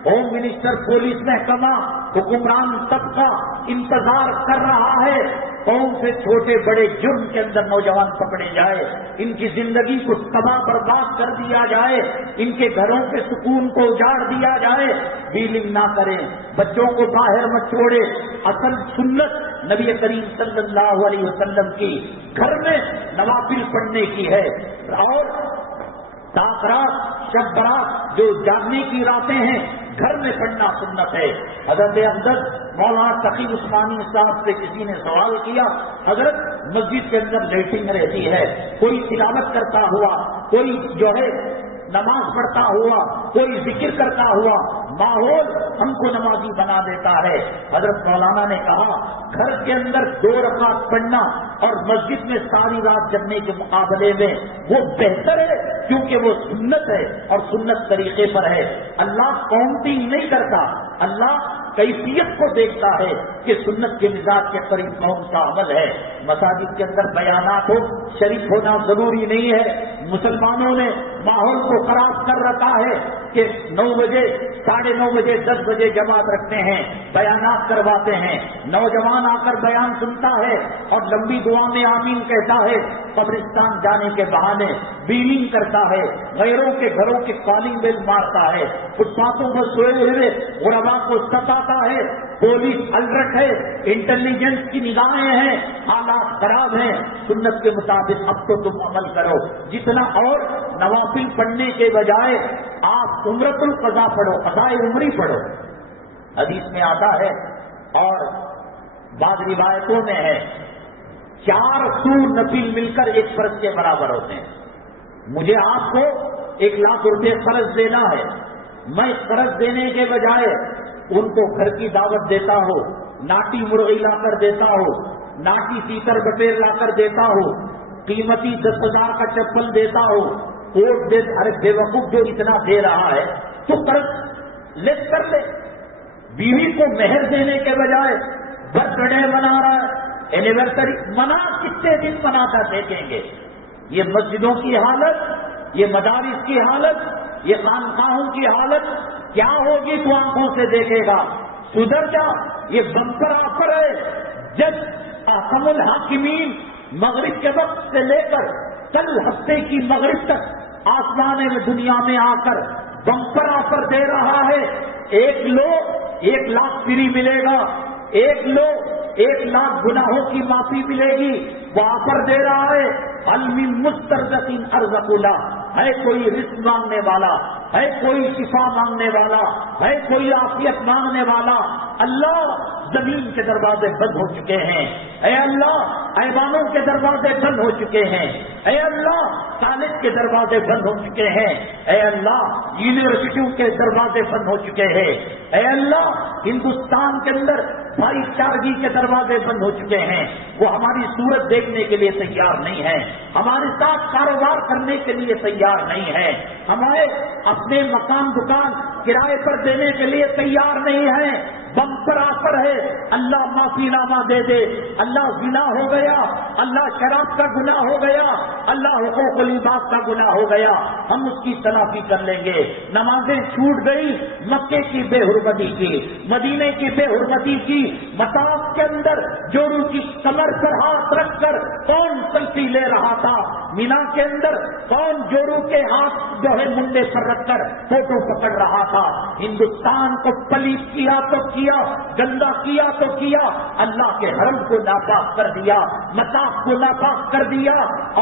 ہوم منسٹر، پولیس محکمہ، حکمران طبقہ انتظار کر رہا ہے کون سے چھوٹے بڑے جرم کے اندر نوجوان پکڑے جائے، ان کی زندگی کو تباہ برباد کر دیا جائے، ان کے گھروں کے سکون کو اجاڑ دیا جائے۔ ڈیلنگ نہ کریں، بچوں کو باہر مت چھوڑے۔ اصل سنت نبی کریم صلی اللہ علیہ وسلم کی گھر میں نوافل پڑھنے کی ہے، اور تاخرات، شب برات جو جاگنے کی راتیں ہیں گھر میں پڑھنا سنت ہے۔ حضرت افضل مولانا تقی عثمانی صاحب سے کسی نے سوال کیا، حضرت مسجد کے اندر لیٹنگ رہتی ہے، کوئی تلاوت کرتا ہوا، کوئی جو ہے نماز پڑھتا ہوا، کوئی ذکر کرتا ہوا ماحول ہم کو نمازی بنا دیتا ہے۔ حضرت مولانا نے کہا گھر کے اندر 2 رکعت پڑھنا اور مسجد میں ساری رات جگنے کے مقابلے میں وہ بہتر ہے، کیونکہ وہ سنت ہے اور سنت طریقے پر ہے۔ اللہ کاؤنٹنگ نہیں کرتا، اللہ کیفیت کو دیکھتا ہے کہ سنت کے مزاج کے قریب کون سا عمل ہے۔ مساجد کے اندر بیانات ہو، شریک ہونا ضروری نہیں ہے۔ مسلمانوں نے ماحول کو خراب کر رکھا ہے کہ 9 بجے، 9:30 بجے، 10 بجے جماعت رکھتے ہیں، بیانات کرواتے ہیں، نوجوان آ کر بیان سنتا ہے اور لمبی دعا میں آمین کہتا ہے، قبرستان جانے کے بہانے بیلنگ کرتا ہے، غیروں کے گھروں کے کالنگ بیل مارتا ہے، فٹ پاتھوں پر سوئے ہوئے غربا کو ستاتا ہے، پولیس الرٹ ہے، انٹیلیجنس کی نگاہیں ہیں، حالات خراب ہیں۔ سنت کے مطابق اب تو تم عمل کرو، جتنا اور نوافل پڑھنے کے بجائے آپ عمرۃ القضا پڑھو، قضائے عمری پڑھو۔ حدیث میں آتا ہے اور بعض روایتوں میں ہے 4 سور نفل مل کر ایک فرض کے برابر ہوتے ہیں۔ مجھے آپ کو 1 لاکھ روپے قرض دینا ہے، میں قرض دینے کے بجائے ان کو گھر کی دعوت دیتا ہوں، ناٹی مرغی لا کر دیتا ہوں، ناٹی تیتر بٹیر لا کر دیتا ہوں، قیمتی 10,000 کا چپل دیتا ہوں، کوٹ دے، ارے بے وقوف جو اتنا دے رہا ہے تو قرض لیس کر لے۔ بیوی کو مہر دینے کے بجائے برتھ ڈے منا رہا ہے، اینیورسری منا، کتنے دن مناتا دیکھیں گے۔ یہ مسجدوں کی حالت، یہ مدارس کی حالت، یہ خانقاہوں کی حالت کیا ہوگی تو آنکھوں سے دیکھے گا۔ سدھر جا، یہ بمپر آفر ہے۔ جب احکم الحاکمین مغرب کے وقت سے لے کر کل ہفتے کی مغرب تک آسمان میں دنیا میں آ کر بمپر آفر دے رہا ہے، 1 لاکھ فری ملے گا، 1 لاکھ گناہوں کی معافی ملے گی، وہ آفر دے رہا ہے۔ علمی مسترزقین ارزق اللہ، ہے کوئی رزق مانگنے والا، ہے کوئی شفا مانگنے والا، ہے کوئی عافیت مانگنے والا، اللہ زمین کے دروازے بند ہو چکے ہیں، اے اللہ ایوانوں کے دروازے بند ہو چکے ہیں، اے اللہ کالج کے دروازے بند ہو چکے ہیں، اے اللہ یونیورسٹیوں کے دروازے بند ہو چکے ہیں، اے اللہ ہندوستان کے اندر بھائی چارگی کے دروازے بند ہو چکے ہیں۔ وہ ہماری صورت دیکھنے کے لیے تیار نہیں ہے، ہمارے ساتھ کاروبار کرنے کے لیے تیار نہیں ہے، ہمارے اپنے مکان دکان کرائے پر دینے کے لیے تیار نہیں ہے۔ بمپر آفر ہے، اللہ معافی نامہ دے دے، اللہ زنا ہو گیا، اللہ شراب کا گناہ ہو گیا، اللہ حقوق العباد کا گناہ ہو گیا، ہم اس کی تلافی کر لیں گے۔ نمازیں چھوٹ گئی، مکے کی بے حرمتی کی، مدینے کی بے حرمتی کی، مطاف کے اندر جوڑوں کی کمر پر ہاتھ رکھ کر کون سیلفی لے رہا تھا، مینا کے اندر کون جورو کے ہاتھ جو ہے منڈے پر رکھ کر فوٹو پکڑ رہا تھا. ہندوستان کو پلیت کیا تو کیا, گندا کیا تو کیا, اللہ کے حرم کو ناپاک کر دیا, مطاف کو ناپاک کر دیا,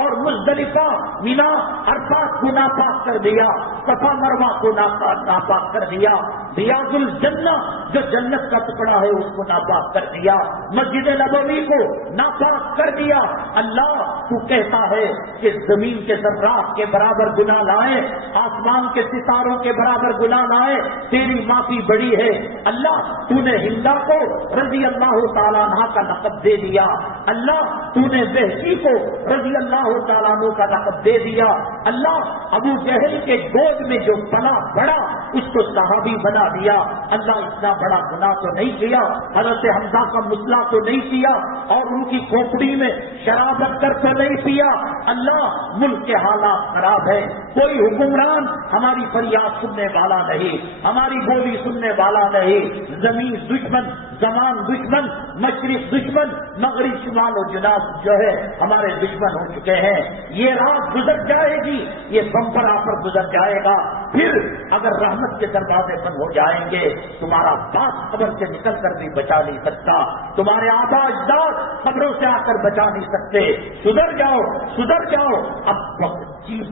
اور مزدلفہ, مینا, عرفات کو ناپاک کر دیا, صفا مروہ کو ناپاک کر دیا, ریاض الجنہ جو جنت کا ٹکڑا ہے اس کو ناپاک کر دیا, مسجد نبوی کو ناپاک کر دیا. اللہ تو کہتا ہے کہ زمین کے ذرات کے برابر گناہ لائے, آسمان کے ستاروں کے برابر گناہ لائے, تیری معافی بڑی ہے. اللہ تو نے ہندا کو رضی اللہ تعالیٰ عنہ کا لقب دے دیا, اللہ تو نے بہشی کو رضی اللہ تعالیٰ عنہ کا لقب دے دیا. اللہ ابو جہل کے گود میں جو پلا بڑا اس کو صحابی بنا دیا. اللہ اتنا بڑا گناہ تو نہیں کیا, حضرت حمزہ کا مسئلہ تو نہیں کیا, اور ان کی کھوپڑی میں شراب رکھ کر تو نہیں پیا. اللہ ملک کے حالات خراب ہے, کوئی حکمران ہماری فریاد سننے والا نہیں, ہماری بولی سننے والا نہیں. زمین دشمن, زمان دشمن, مشرق دشمن, مغرب شمال و جنوب جو ہے ہمارے دشمن ہو چکے ہیں. یہ رات گزر جائے گی, یہ بمپر آفر گزر جائے گا, پھر اگر رحمت کے دروازے بند ہو جائیں گے, تمہارا باپ قبر سے نکل کر بھی بچا نہیں سکتا, تمہارے آبا اجداد قبروں سے آ کر بچا نہیں سکتے. سدھر جاؤ, سدھر جاؤ. اب وقت چیف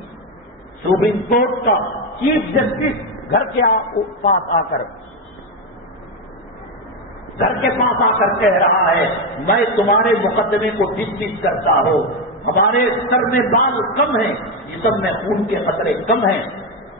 سپریم کورٹ کا چیف جسٹس گھر کے پاس آ کر کہہ رہا ہے, میں تمہارے مقدمے کو ڈسمس کرتا ہوں, ہمارے سر میں بال کم ہیں, جسم میں خون کے خطرے کم ہیں,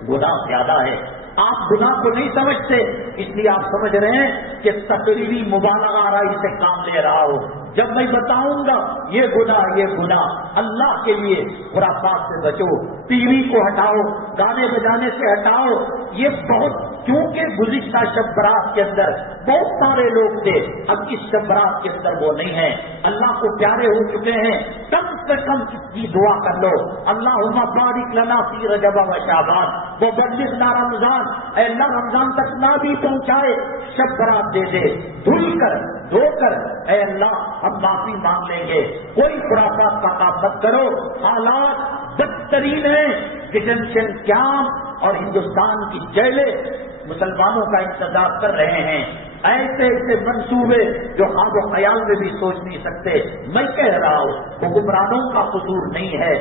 گناہ زیادہ ہے. آپ گناہ کو نہیں سمجھتے, اس لیے آپ سمجھ رہے ہیں کہ تقریری مبالغہ آرائی سے کام لے رہا ہو. جب میں بتاؤں گا یہ گناہ, یہ گناہ, اللہ کے لیے خرافات سے بچو, ٹی وی کو ہٹاؤ, گانے بجانے سے ہٹاؤ. یہ بہت, کیونکہ گزشتہ شب برات کے اندر بہت سارے لوگ تھے, اب اس شب برات کے اندر وہ نہیں ہیں, اللہ کو پیارے ہو چکے ہیں. کم سے کم کی دعا کر لو, اللہم بارک لنا فی رجب و شعبان وبلغنا رمضان. اے اللہ رمضان تک نہ بھی پہنچائے, شب برات دے دے, دھل کر دھو کر, اے اللہ ہم معافی مانگ لیں گے. کوئی خرافات کا کام مت کرو. حالات بدترین ہیں, ڈیٹینشن کیمپ اور ہندوستان کی جیلیں مسلمانوں کا انتظار کر رہے ہیں. ایسے ایسے منصوبے جو خواب و خیال میں بھی سوچ نہیں سکتے. میں کہہ رہا ہوں حکمرانوں کا قصور نہیں ہے,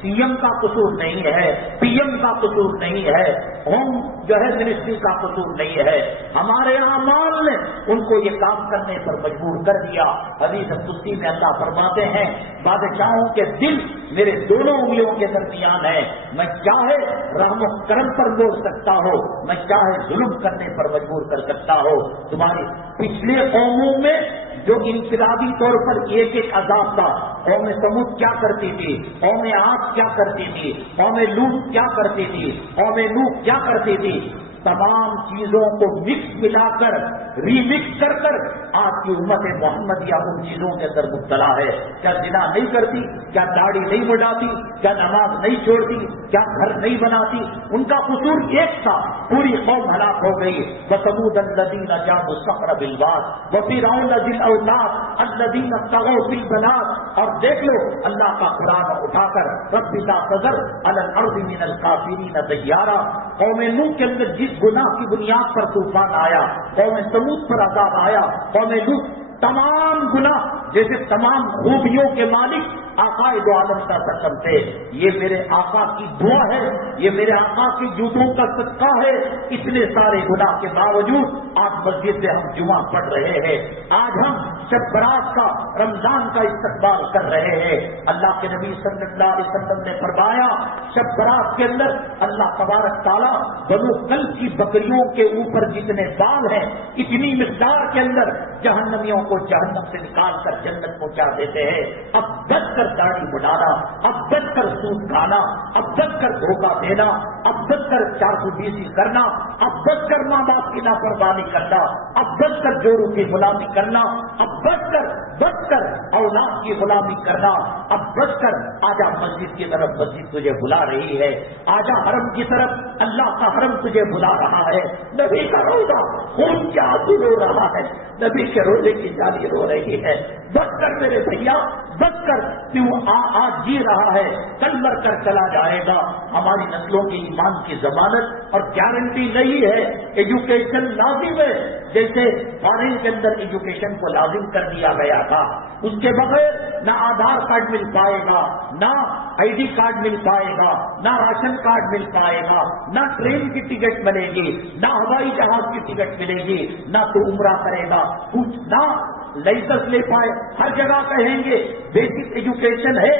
سی ایم کا قصور نہیں ہے, پی ایم کا قصور نہیں ہے, ہوم جو ہے منسٹری کا قصور نہیں ہے. ہمارے اعمال نے ان کو یہ کام کرنے پر مجبور کر دیا. حدیث قدسی میں اللہ فرماتے ہیں, بادشاہوں کے دل میرے دونوں انگلیوں کے درمیان ہے, میں چاہے رحم و کرم پر موڑ سکتا ہو, میں چاہے ظلم کرنے پر مجبور کر سکتا ہو. تمہاری پچھلے قوموں میں جو انفرادی طور پر ایک ایک عذاب تھا, قوم سمود کیا کرتی تھی, قوم عاد کیا کرتی تھی, قوم لوط کیا کرتی تھی, قوم نوح کیا کرتی تھی, تمام چیزوں کو مکس ملا کر ری مکس کر کر آج کی امت محمدیہ ان چیزوں کے اندر مبتلا ہے. کیا زنا نہیں کرتی, کیا داڑھی نہیں بڑھاتی, کیا نماز نہیں چھوڑتی, کیا گھر نہیں بناتی. ان کا قصور ایک تھا, پوری قوم ہلاک ہو گئی. وثمود الذین جابوا الصخر بالواد وفرعون ذی الاوتاد الذین طغوا فی البلاد. اور دیکھ لو اللہ کا قرآن اٹھا کر, رب لا تذر علی الارض من الکافرین دیارا. قوم نوح کے اندر جس گناہ کی بنیاد پر طوفان آیا, قوم سمود پر عذاب آیا, قوم لوط, تمام گناہ جیسے تمام خوبیوں کے مالک آقا دو عالم کا قسم تھے. یہ میرے آقا کی دعا ہے, یہ میرے آقا کی جوتوں کا صدقہ ہے. اتنے سارے گناہ کے باوجود آج مسجد سے ہم جمعہ پڑھ رہے ہیں, آج ہم شب برات کا, رمضان کا استقبال کر رہے ہیں. اللہ کے نبی صلی اللہ علیہ وسلم نے فرمایا شب برات کے اندر اللہ تبارک تعالیٰ بنو کلب کی بکریوں کے اوپر جتنے بال ہیں اتنی مقدار کے اندر جہنمیوں کو جہنم سے نکال کر جنت پہنچا دیتے ہیں. اب بچ کر داڑھی بڑھانا, اب بچ کر سود کھانا, اب بچ کر دھوکہ دینا, اب بچ کر 420 کرنا, اب بچ کر ماں باپ کی نافرمانی کرنا, اب بچ کر جورو کی غلامی کرنا, اب بچ کر اولاد کی غلامی کرنا, اب بچ کر آجا مسجد کی طرف, مسجد تجھے بلا رہی ہے, آجا حرم کی طرف, اللہ کا حرم تجھے بلا رہا ہے. نبی کا روزہ خون کے آنسو رو رہا ہے, نبی کے روزے کی جالی رو رہی ہے. بس کر میرے بھیا، بس کر کہ وہ آج جی رہا ہے کل مر کر چلا جائے گا. ہماری نسلوں کی ایمان کی ضمانت اور گارنٹی نہیں ہے. ایجوکیشن لازم ہے، جیسے فارن کے اندر ایجوکیشن کو لازم کر دیا گیا تھا. اس کے بغیر نہ آدھار کارڈ مل پائے گا، نہ آئی ڈی کارڈ مل پائے گا، نہ راشن کارڈ مل پائے گا، نہ ٹرین کی ٹکٹ ملے گی، نہ ہوائی جہاز کی ٹکٹ ملے گی، نہ تو عمرہ کرے گا کچھ، نہ لائسنس لے پائے. ہر جگہ کہیں گے بیسک ایجوکیشن ہے،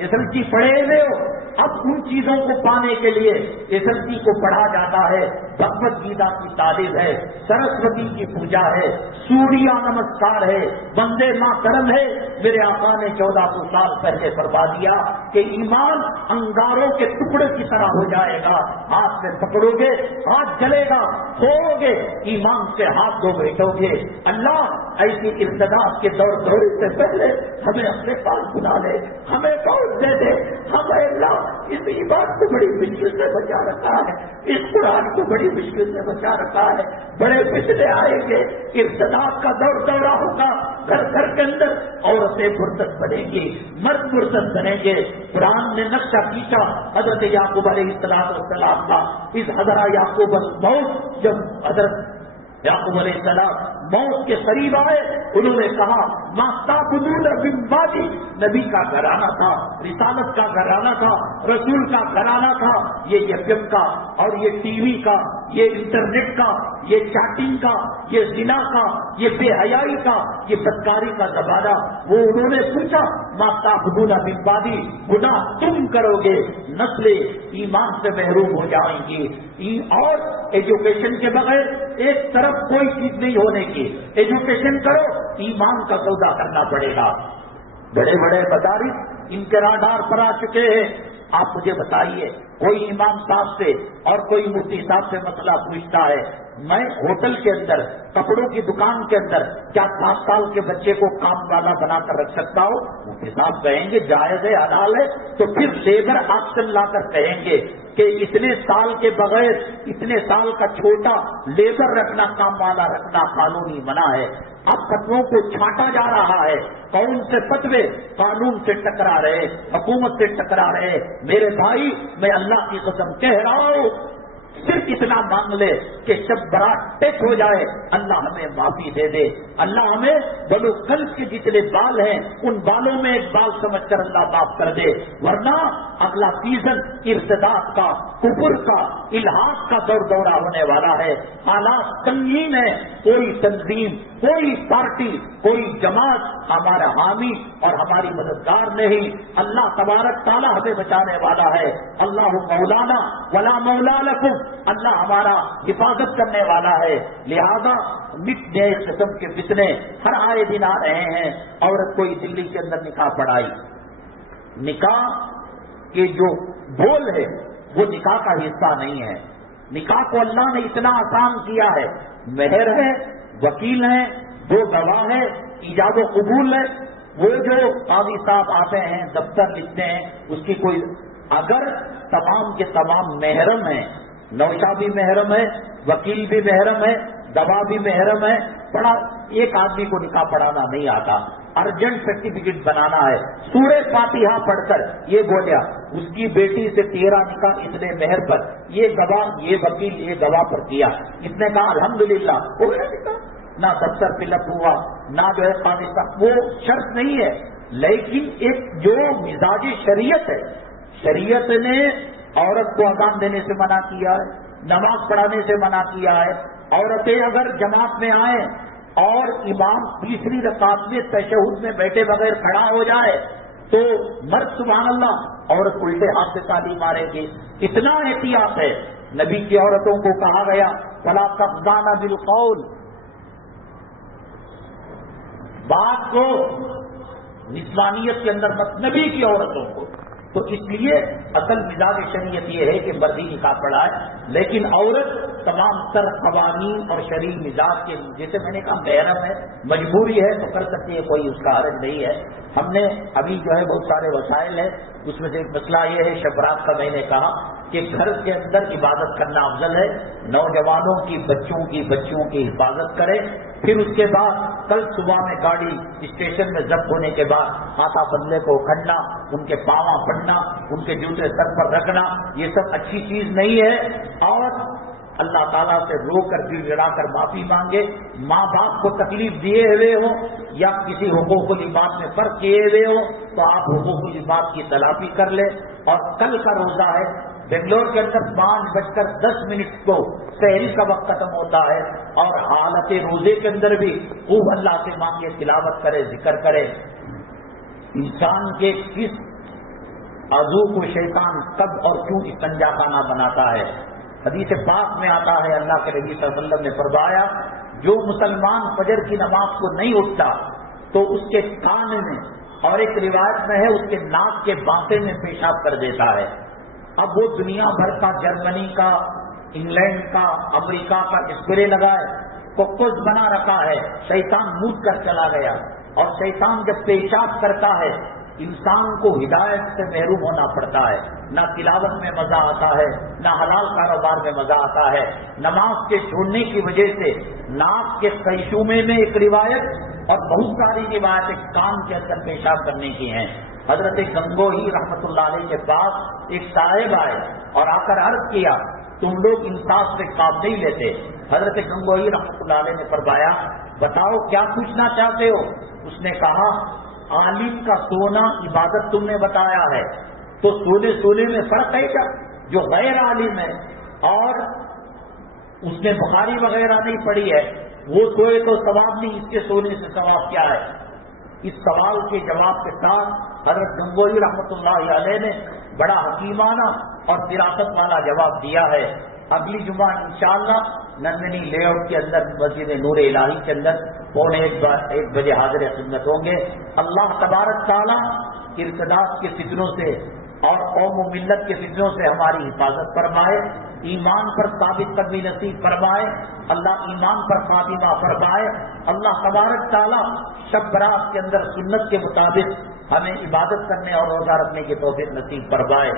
SSLC پڑھے ہوئے ہو. اب ان چیزوں کو پانے کے لیے SSLC کو پڑھا جاتا ہے. بھگوت گیتا کی تعلیم ہے، سرسوتی کی پوجا ہے، سوریہ نمسکار ہے، وندے ماترم ہے. میرے آقا نے 1400 سال پہلے فرما دیا کہ ایمان انگاروں کے ٹکڑے کی طرح ہو جائے گا. ہاتھ میں پکڑو گے ہاتھ جلے گا، کھوؤ گے ایمان سے ہاتھ دھو بیٹھو گے. اللہ ایسی ارتداد کے دور سے پہلے ہمیں اپنے پاس بنا لے، ہمیں فوج دے دے. ہمیں اللہ اس ایمان کو بڑی مشکل سے بچا رکھا ہے، اس قرآن کو بڑی مشکل سے بچا رکھا ہے. بڑے فتنے آئیں گے، ارتداد کا دورہ ہوگا. گھر گھر کے اندر عورتیں مرتد بنیں گی، مرد مرتد بنیں گے. قرآن نے نقشہ کھینچا حضرت یعقوب علیہ السلام کا. اس حضرت یعقوب الموت، جب حضرت یعقوب علیہ السلام موت کے قریب آئے، انہوں نے کہا ماستا بدول بمبادی. نبی کا گھرانہ تھا، رسالت کا گھرانہ تھا، رسول کا گھرانہ تھا. یہ یکم کا اور یہ ٹی وی کا، یہ انٹرنیٹ کا، یہ چیٹنگ کا، یہ زنا کا، یہ بے حیائی کا، یہ بدکاری کا زمانہ. وہ انہوں نے پوچھا ماستا بدول بمبادی، گناہ تم کرو گے، نسلیں ایمان سے محروم ہو جائیں گی. اور ایجوکیشن کے بغیر ایک طرف کوئی چیز نہیں ہونے کی. ایجوکیشن کرو، ایمان کا سودا کرنا پڑے گا. بڑے بڑے مدارس ان کے رادار پر آ چکے ہیں. آپ مجھے بتائیے، کوئی امام صاحب سے اور کوئی مفتی صاحب سے مسئلہ پوچھتا ہے، میں ہوٹل کے اندر، کپڑوں کی دکان کے اندر کیا 7 سال کے بچے کو کام والا بنا کر رکھ سکتا ہوں؟ مفتی صاحب کہیں گے جائز ہے، حلال ہے. تو پھر لیبر آکشن لا کر کہیں گے کہ اتنے سال کے بغیر اتنے سال کا چھوٹا لیبر رکھنا، کام والا رکھنا قانونی منع ہے. اب فتووں کو چھانٹا جا رہا ہے. کون سے فتوے قانون سے ٹکرا رہے، حکومت سے ٹکرا رہے. میرے بھائی، میں اللہ کی قسم کہہ رہا ہوں، صرف اتنا مانگ لے کہ جب برات ٹیک ہو جائے اللہ ہمیں معافی دے دے. اللہ ہمیں بلو قلب کے جتنے بال ہیں ان بالوں میں ایک بال سمجھ کر اللہ معاف کر دے. ورنہ اگلا سیزن ارتداد کا، کفر کا، الحاق کا دورہ ہونے والا ہے. حالات سنگین ہے. کوئی تنظیم، کوئی پارٹی، کوئی جماعت ہمارا حامی اور ہماری مددگار نہیں. اللہ تبارک تعالیٰ ہمیں بچانے والا ہے. اللہ مولانا ولا مولا لکم، اللہ ہمارا حفاظت کرنے والا ہے. لہذا نئے قسم کے فتنے ہر آئے دن آ رہے ہیں. عورت کوئی دلی کے اندر نکاح پڑھائی، نکاح کے جو بول ہے وہ نکاح کا حصہ نہیں ہے. نکاح کو اللہ نے اتنا آسان کیا ہے. مہر ہے، وکیل ہیں، 2 گواہ ہیں، ایجاب و قبول ہے. وہ جو قاضی صاحب آتے ہیں دفتر لکھتے ہیں، اس کی کوئی، اگر تمام کے تمام محرم ہیں، نوشہ بھی محرم ہے، وکیل بھی محرم ہے، گواہ بھی محرم ہے. بڑا ایک آدمی کو نکاح پڑھانا نہیں آتا، ارجنٹ سرٹیفکیٹ بنانا ہے، سورہ فاتحہ پڑھ کر یہ بولیا اس کی بیٹی سے 13 نکاح اتنے مہر پر، یہ گواہ، یہ وکیل، یہ گواہ پر کیا. اس نے کہا الحمدللہ ہو گیا نکاح. نہ دفتر فلپ ہوا، نہ جو ہے قاضی صاحب، وہ شرط نہیں ہے. لیکن ایک جو مزاج شریعت ہے، شریعت نے عورت کو اذان دینے سے منع کیا ہے، نماز پڑھانے سے منع کیا ہے. عورتیں اگر جماعت میں آئیں اور امام تیسری رکعت میں تشہد میں بیٹھے بغیر کھڑا ہو جائے تو مرد سبحان اللہ، عورت الٹے ہاتھ سے تالی مارے گی. اتنا احتیاط ہے. نبی کی عورتوں کو کہا گیا فلا تخضعن بالقول، بات کو نسوانیت کے اندر مت، نبی کی عورتوں کو. تو اس لیے اصل مزاج شریعت یہ ہے کہ مردی نکاح پڑھائے، لیکن عورت تمام تر قوانین اور شرعی مزاج کے، جیسے میں نے کہا محرم ہے، مجبوری ہے تو کر سکتی ہے، کوئی اس کا حرج نہیں ہے. ہم نے ابھی جو ہے بہت سارے وسائل ہیں، اس میں سے ایک مسئلہ یہ ہے شب رات کا، میں نے کہا کہ گھر کے اندر عبادت کرنا افضل ہے. نوجوانوں کی بچیوں کی حفاظت کرے. پھر اس کے بعد کل صبح میں گاڑی اسٹیشن میں ضبط ہونے کے بعد ہاتھا بندے کو اکھڑنا، ان کے پاواں پڑنا، ان کے جوتے سر پر رکھنا، یہ سب اچھی چیز نہیں ہے. اور اللہ تعالیٰ سے رو کر دل جڑا کر معافی مانگے. ماں باپ کو تکلیف دیے ہوئے ہو یا کسی حقوق العباد میں فرق کیے ہوئے ہو تو آپ حقوق العباد کی تلافی کر لیں. اور کل کا روزہ ہے، بنگلور کے اندر 5:10 کو سحری کا وقت ختم ہوتا ہے، اور حالت روزے کے اندر بھی خوب اللہ سے مانگے، تلاوت کرے، ذکر کرے. انسان کے کس عضو کو شیطان کب اور کیوں استنجا خانہ بناتا ہے؟ حدیث پاک میں آتا ہے، اللہ کے نبی صلی اللہ علیہ وسلم نے فرمایا جو مسلمان فجر کی نماز کو نہیں اٹھتا تو اس کے کان میں، اور ایک روایت میں ہے اس کے ناک کے بانتے میں پیشاب کر دیتا ہے. اب وہ دنیا بھر کا، جرمنی کا، انگلینڈ کا، امریکہ کا اسپرے لگائے، کوکوز بنا رکھا ہے، شیطان مود کر چلا گیا. اور شیطان جب پیشاب کرتا ہے انسان کو ہدایت سے محروم ہونا پڑتا ہے. نہ تلاوت میں مزہ آتا ہے، نہ حلال کاروبار میں مزہ آتا ہے. نماز کے چھوڑنے کی وجہ سے ناک کے قیشومے میں ایک روایت اور بہت ساری روایتیں کان کے اندر پیشاب کرنے کی ہیں. حضرت گنگوہی رحمۃ اللہ علیہ کے پاس ایک صاحب آئے اور آ کر عرض کیا تم لوگ انصاف سے کام نہیں لیتے. حضرت گنگوہی رحمۃ اللہ علیہ نے فرمایا بتاؤ کیا پوچھنا چاہتے ہو؟ اس نے کہا عالم کا سونا عبادت تم نے بتایا ہے، تو سونے میں فرق ہے کیا؟ جو غیر عالم ہے اور اس نے بخاری وغیرہ نہیں پڑھی ہے وہ سوئے تو ثواب نہیں، اس کے سونے سے ثواب کیا ہے؟ اس سوال کے جواب کے ساتھ حضرت گنگوہی رحمۃ اللہ علیہ نے بڑا حکیمانہ اور فراست والا جواب دیا ہے. اگلی جمعہ انشاءاللہ نندنی لے آؤٹ کے اندر مسجد نور الہی کے اندر 1:15 بجے حاضر خدمت ہوں گے. اللہ تبارک تعالیٰ ارتداد کے فتنوں سے اور قوم و ملت کے فتنوں سے ہماری حفاظت فرمائے، ایمان پر ثابت قدمی نصیب فرمائے، اللہ ایمان پر خاتمہ فرمائے. اللہ تبارک تعالیٰ شب برات کے اندر سنت کے مطابق ہمیں عبادت کرنے اور روزہ رکھنے کی توفیق نصیب فرمائے.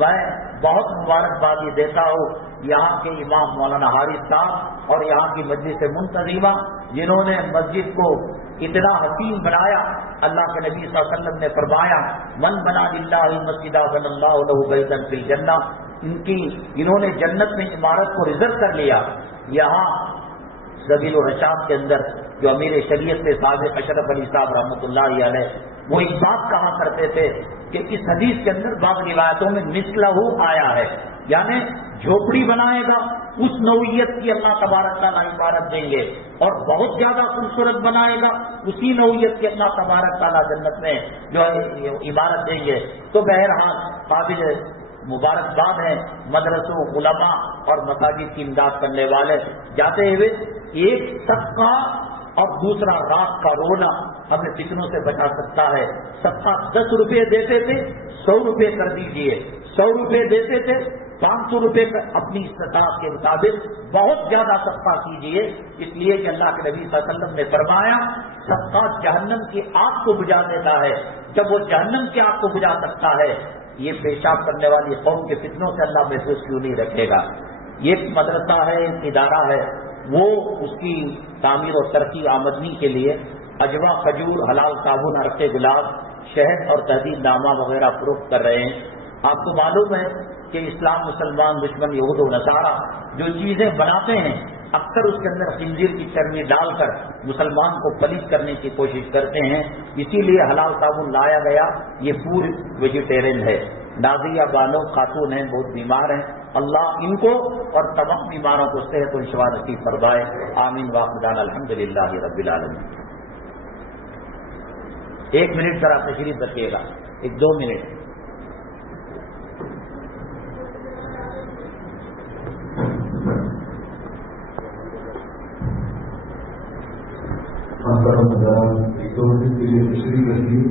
میں بہت مبارکبادی دیتا ہوں یہاں کے امام مولانا حارث صاحب اور یہاں کی مجلس منتظمہ جنہوں نے مسجد کو اتنا حسین بنایا. اللہ کے نبی صلی اللہ علیہ وسلم نے فرمایا من بنا للہ مسجدا بنى اللہ لہ بیتا فی الجنہ. انہوں نے جنت میں عمارت کو ریزرو کر لیا. یہاں سبیل الرشاد کے اندر جو امیر شریعت تھے سابق اشرف علی صاحب رحمۃ اللہ علیہ، وہ ایک بات کہا کرتے تھے کہ اس حدیث کے اندر بعض روایتوں میں مثلہ آیا ہے، یعنی جھوپڑی بنائے گا اس نوعیت کی اللہ تبارک تعالیٰ عمارت دیں گے، اور بہت زیادہ خوبصورت بنائے گا اسی نوعیت کی اللہ تبارک تعالیٰ جنت میں جو ہے عمارت دیں گے. تو بہرحال قابل مبارکباد ہے مدرسوں، علماء اور مساجد کی امداد کرنے والے. جاتے ہوئے ایک صدقہ اور دوسرا رات کا رونا ہمیں فتنوں سے بچا سکتا ہے. صدقہ 10 روپے دیتے تھے 100 روپے کر دیجئے، 100 روپے دیتے تھے 500 روپے اپنی استطاعت کے مطابق بہت زیادہ صدقہ کیجیے. اس لیے کہ اللہ کے نبی صلی اللہ علیہ وسلم نے فرمایا صدقہ جہنم کی آگ کو بجھا دیتا ہے. جب وہ جہنم کی آگ کو بجھا سکتا ہے، یہ پیشاب کرنے والی قوم کے فتنوں سے اللہ محفوظ کیوں نہیں رکھے گا؟ یہ ایک مدرسہ ہے، ایک ادارہ ہے، وہ اس کی تعمیر و ترقی آمدنی کے لیے اجوا، کھجور، حلال صابن، عرق گلاب، شہد اور تہذیب نامہ وغیرہ فروخت کر رہے ہیں. آپ کو معلوم ہے کہ اسلام، مسلمان دشمن یہود و نصارہ جو چیزیں بناتے ہیں اکثر اس کے اندر خنزیر کی چربی ڈال کر مسلمان کو پلیت کرنے کی کوشش کرتے ہیں. اسی لیے حلال صابن لایا گیا. یہ پوری ویجیٹیرین ہے. نازیہ بانو خاتون ہیں، بہت بیمار ہیں، اللہ ان کو اور تمام بیماروں کو صحت و شفا نصیب فرمائے. آمین واخر الحمدللہ رب العالمین. 1 منٹ ذرا تشریف رکھیے گا، 1-2 منٹ. ایک 2 منٹ کے لیے تشریف رکھیے.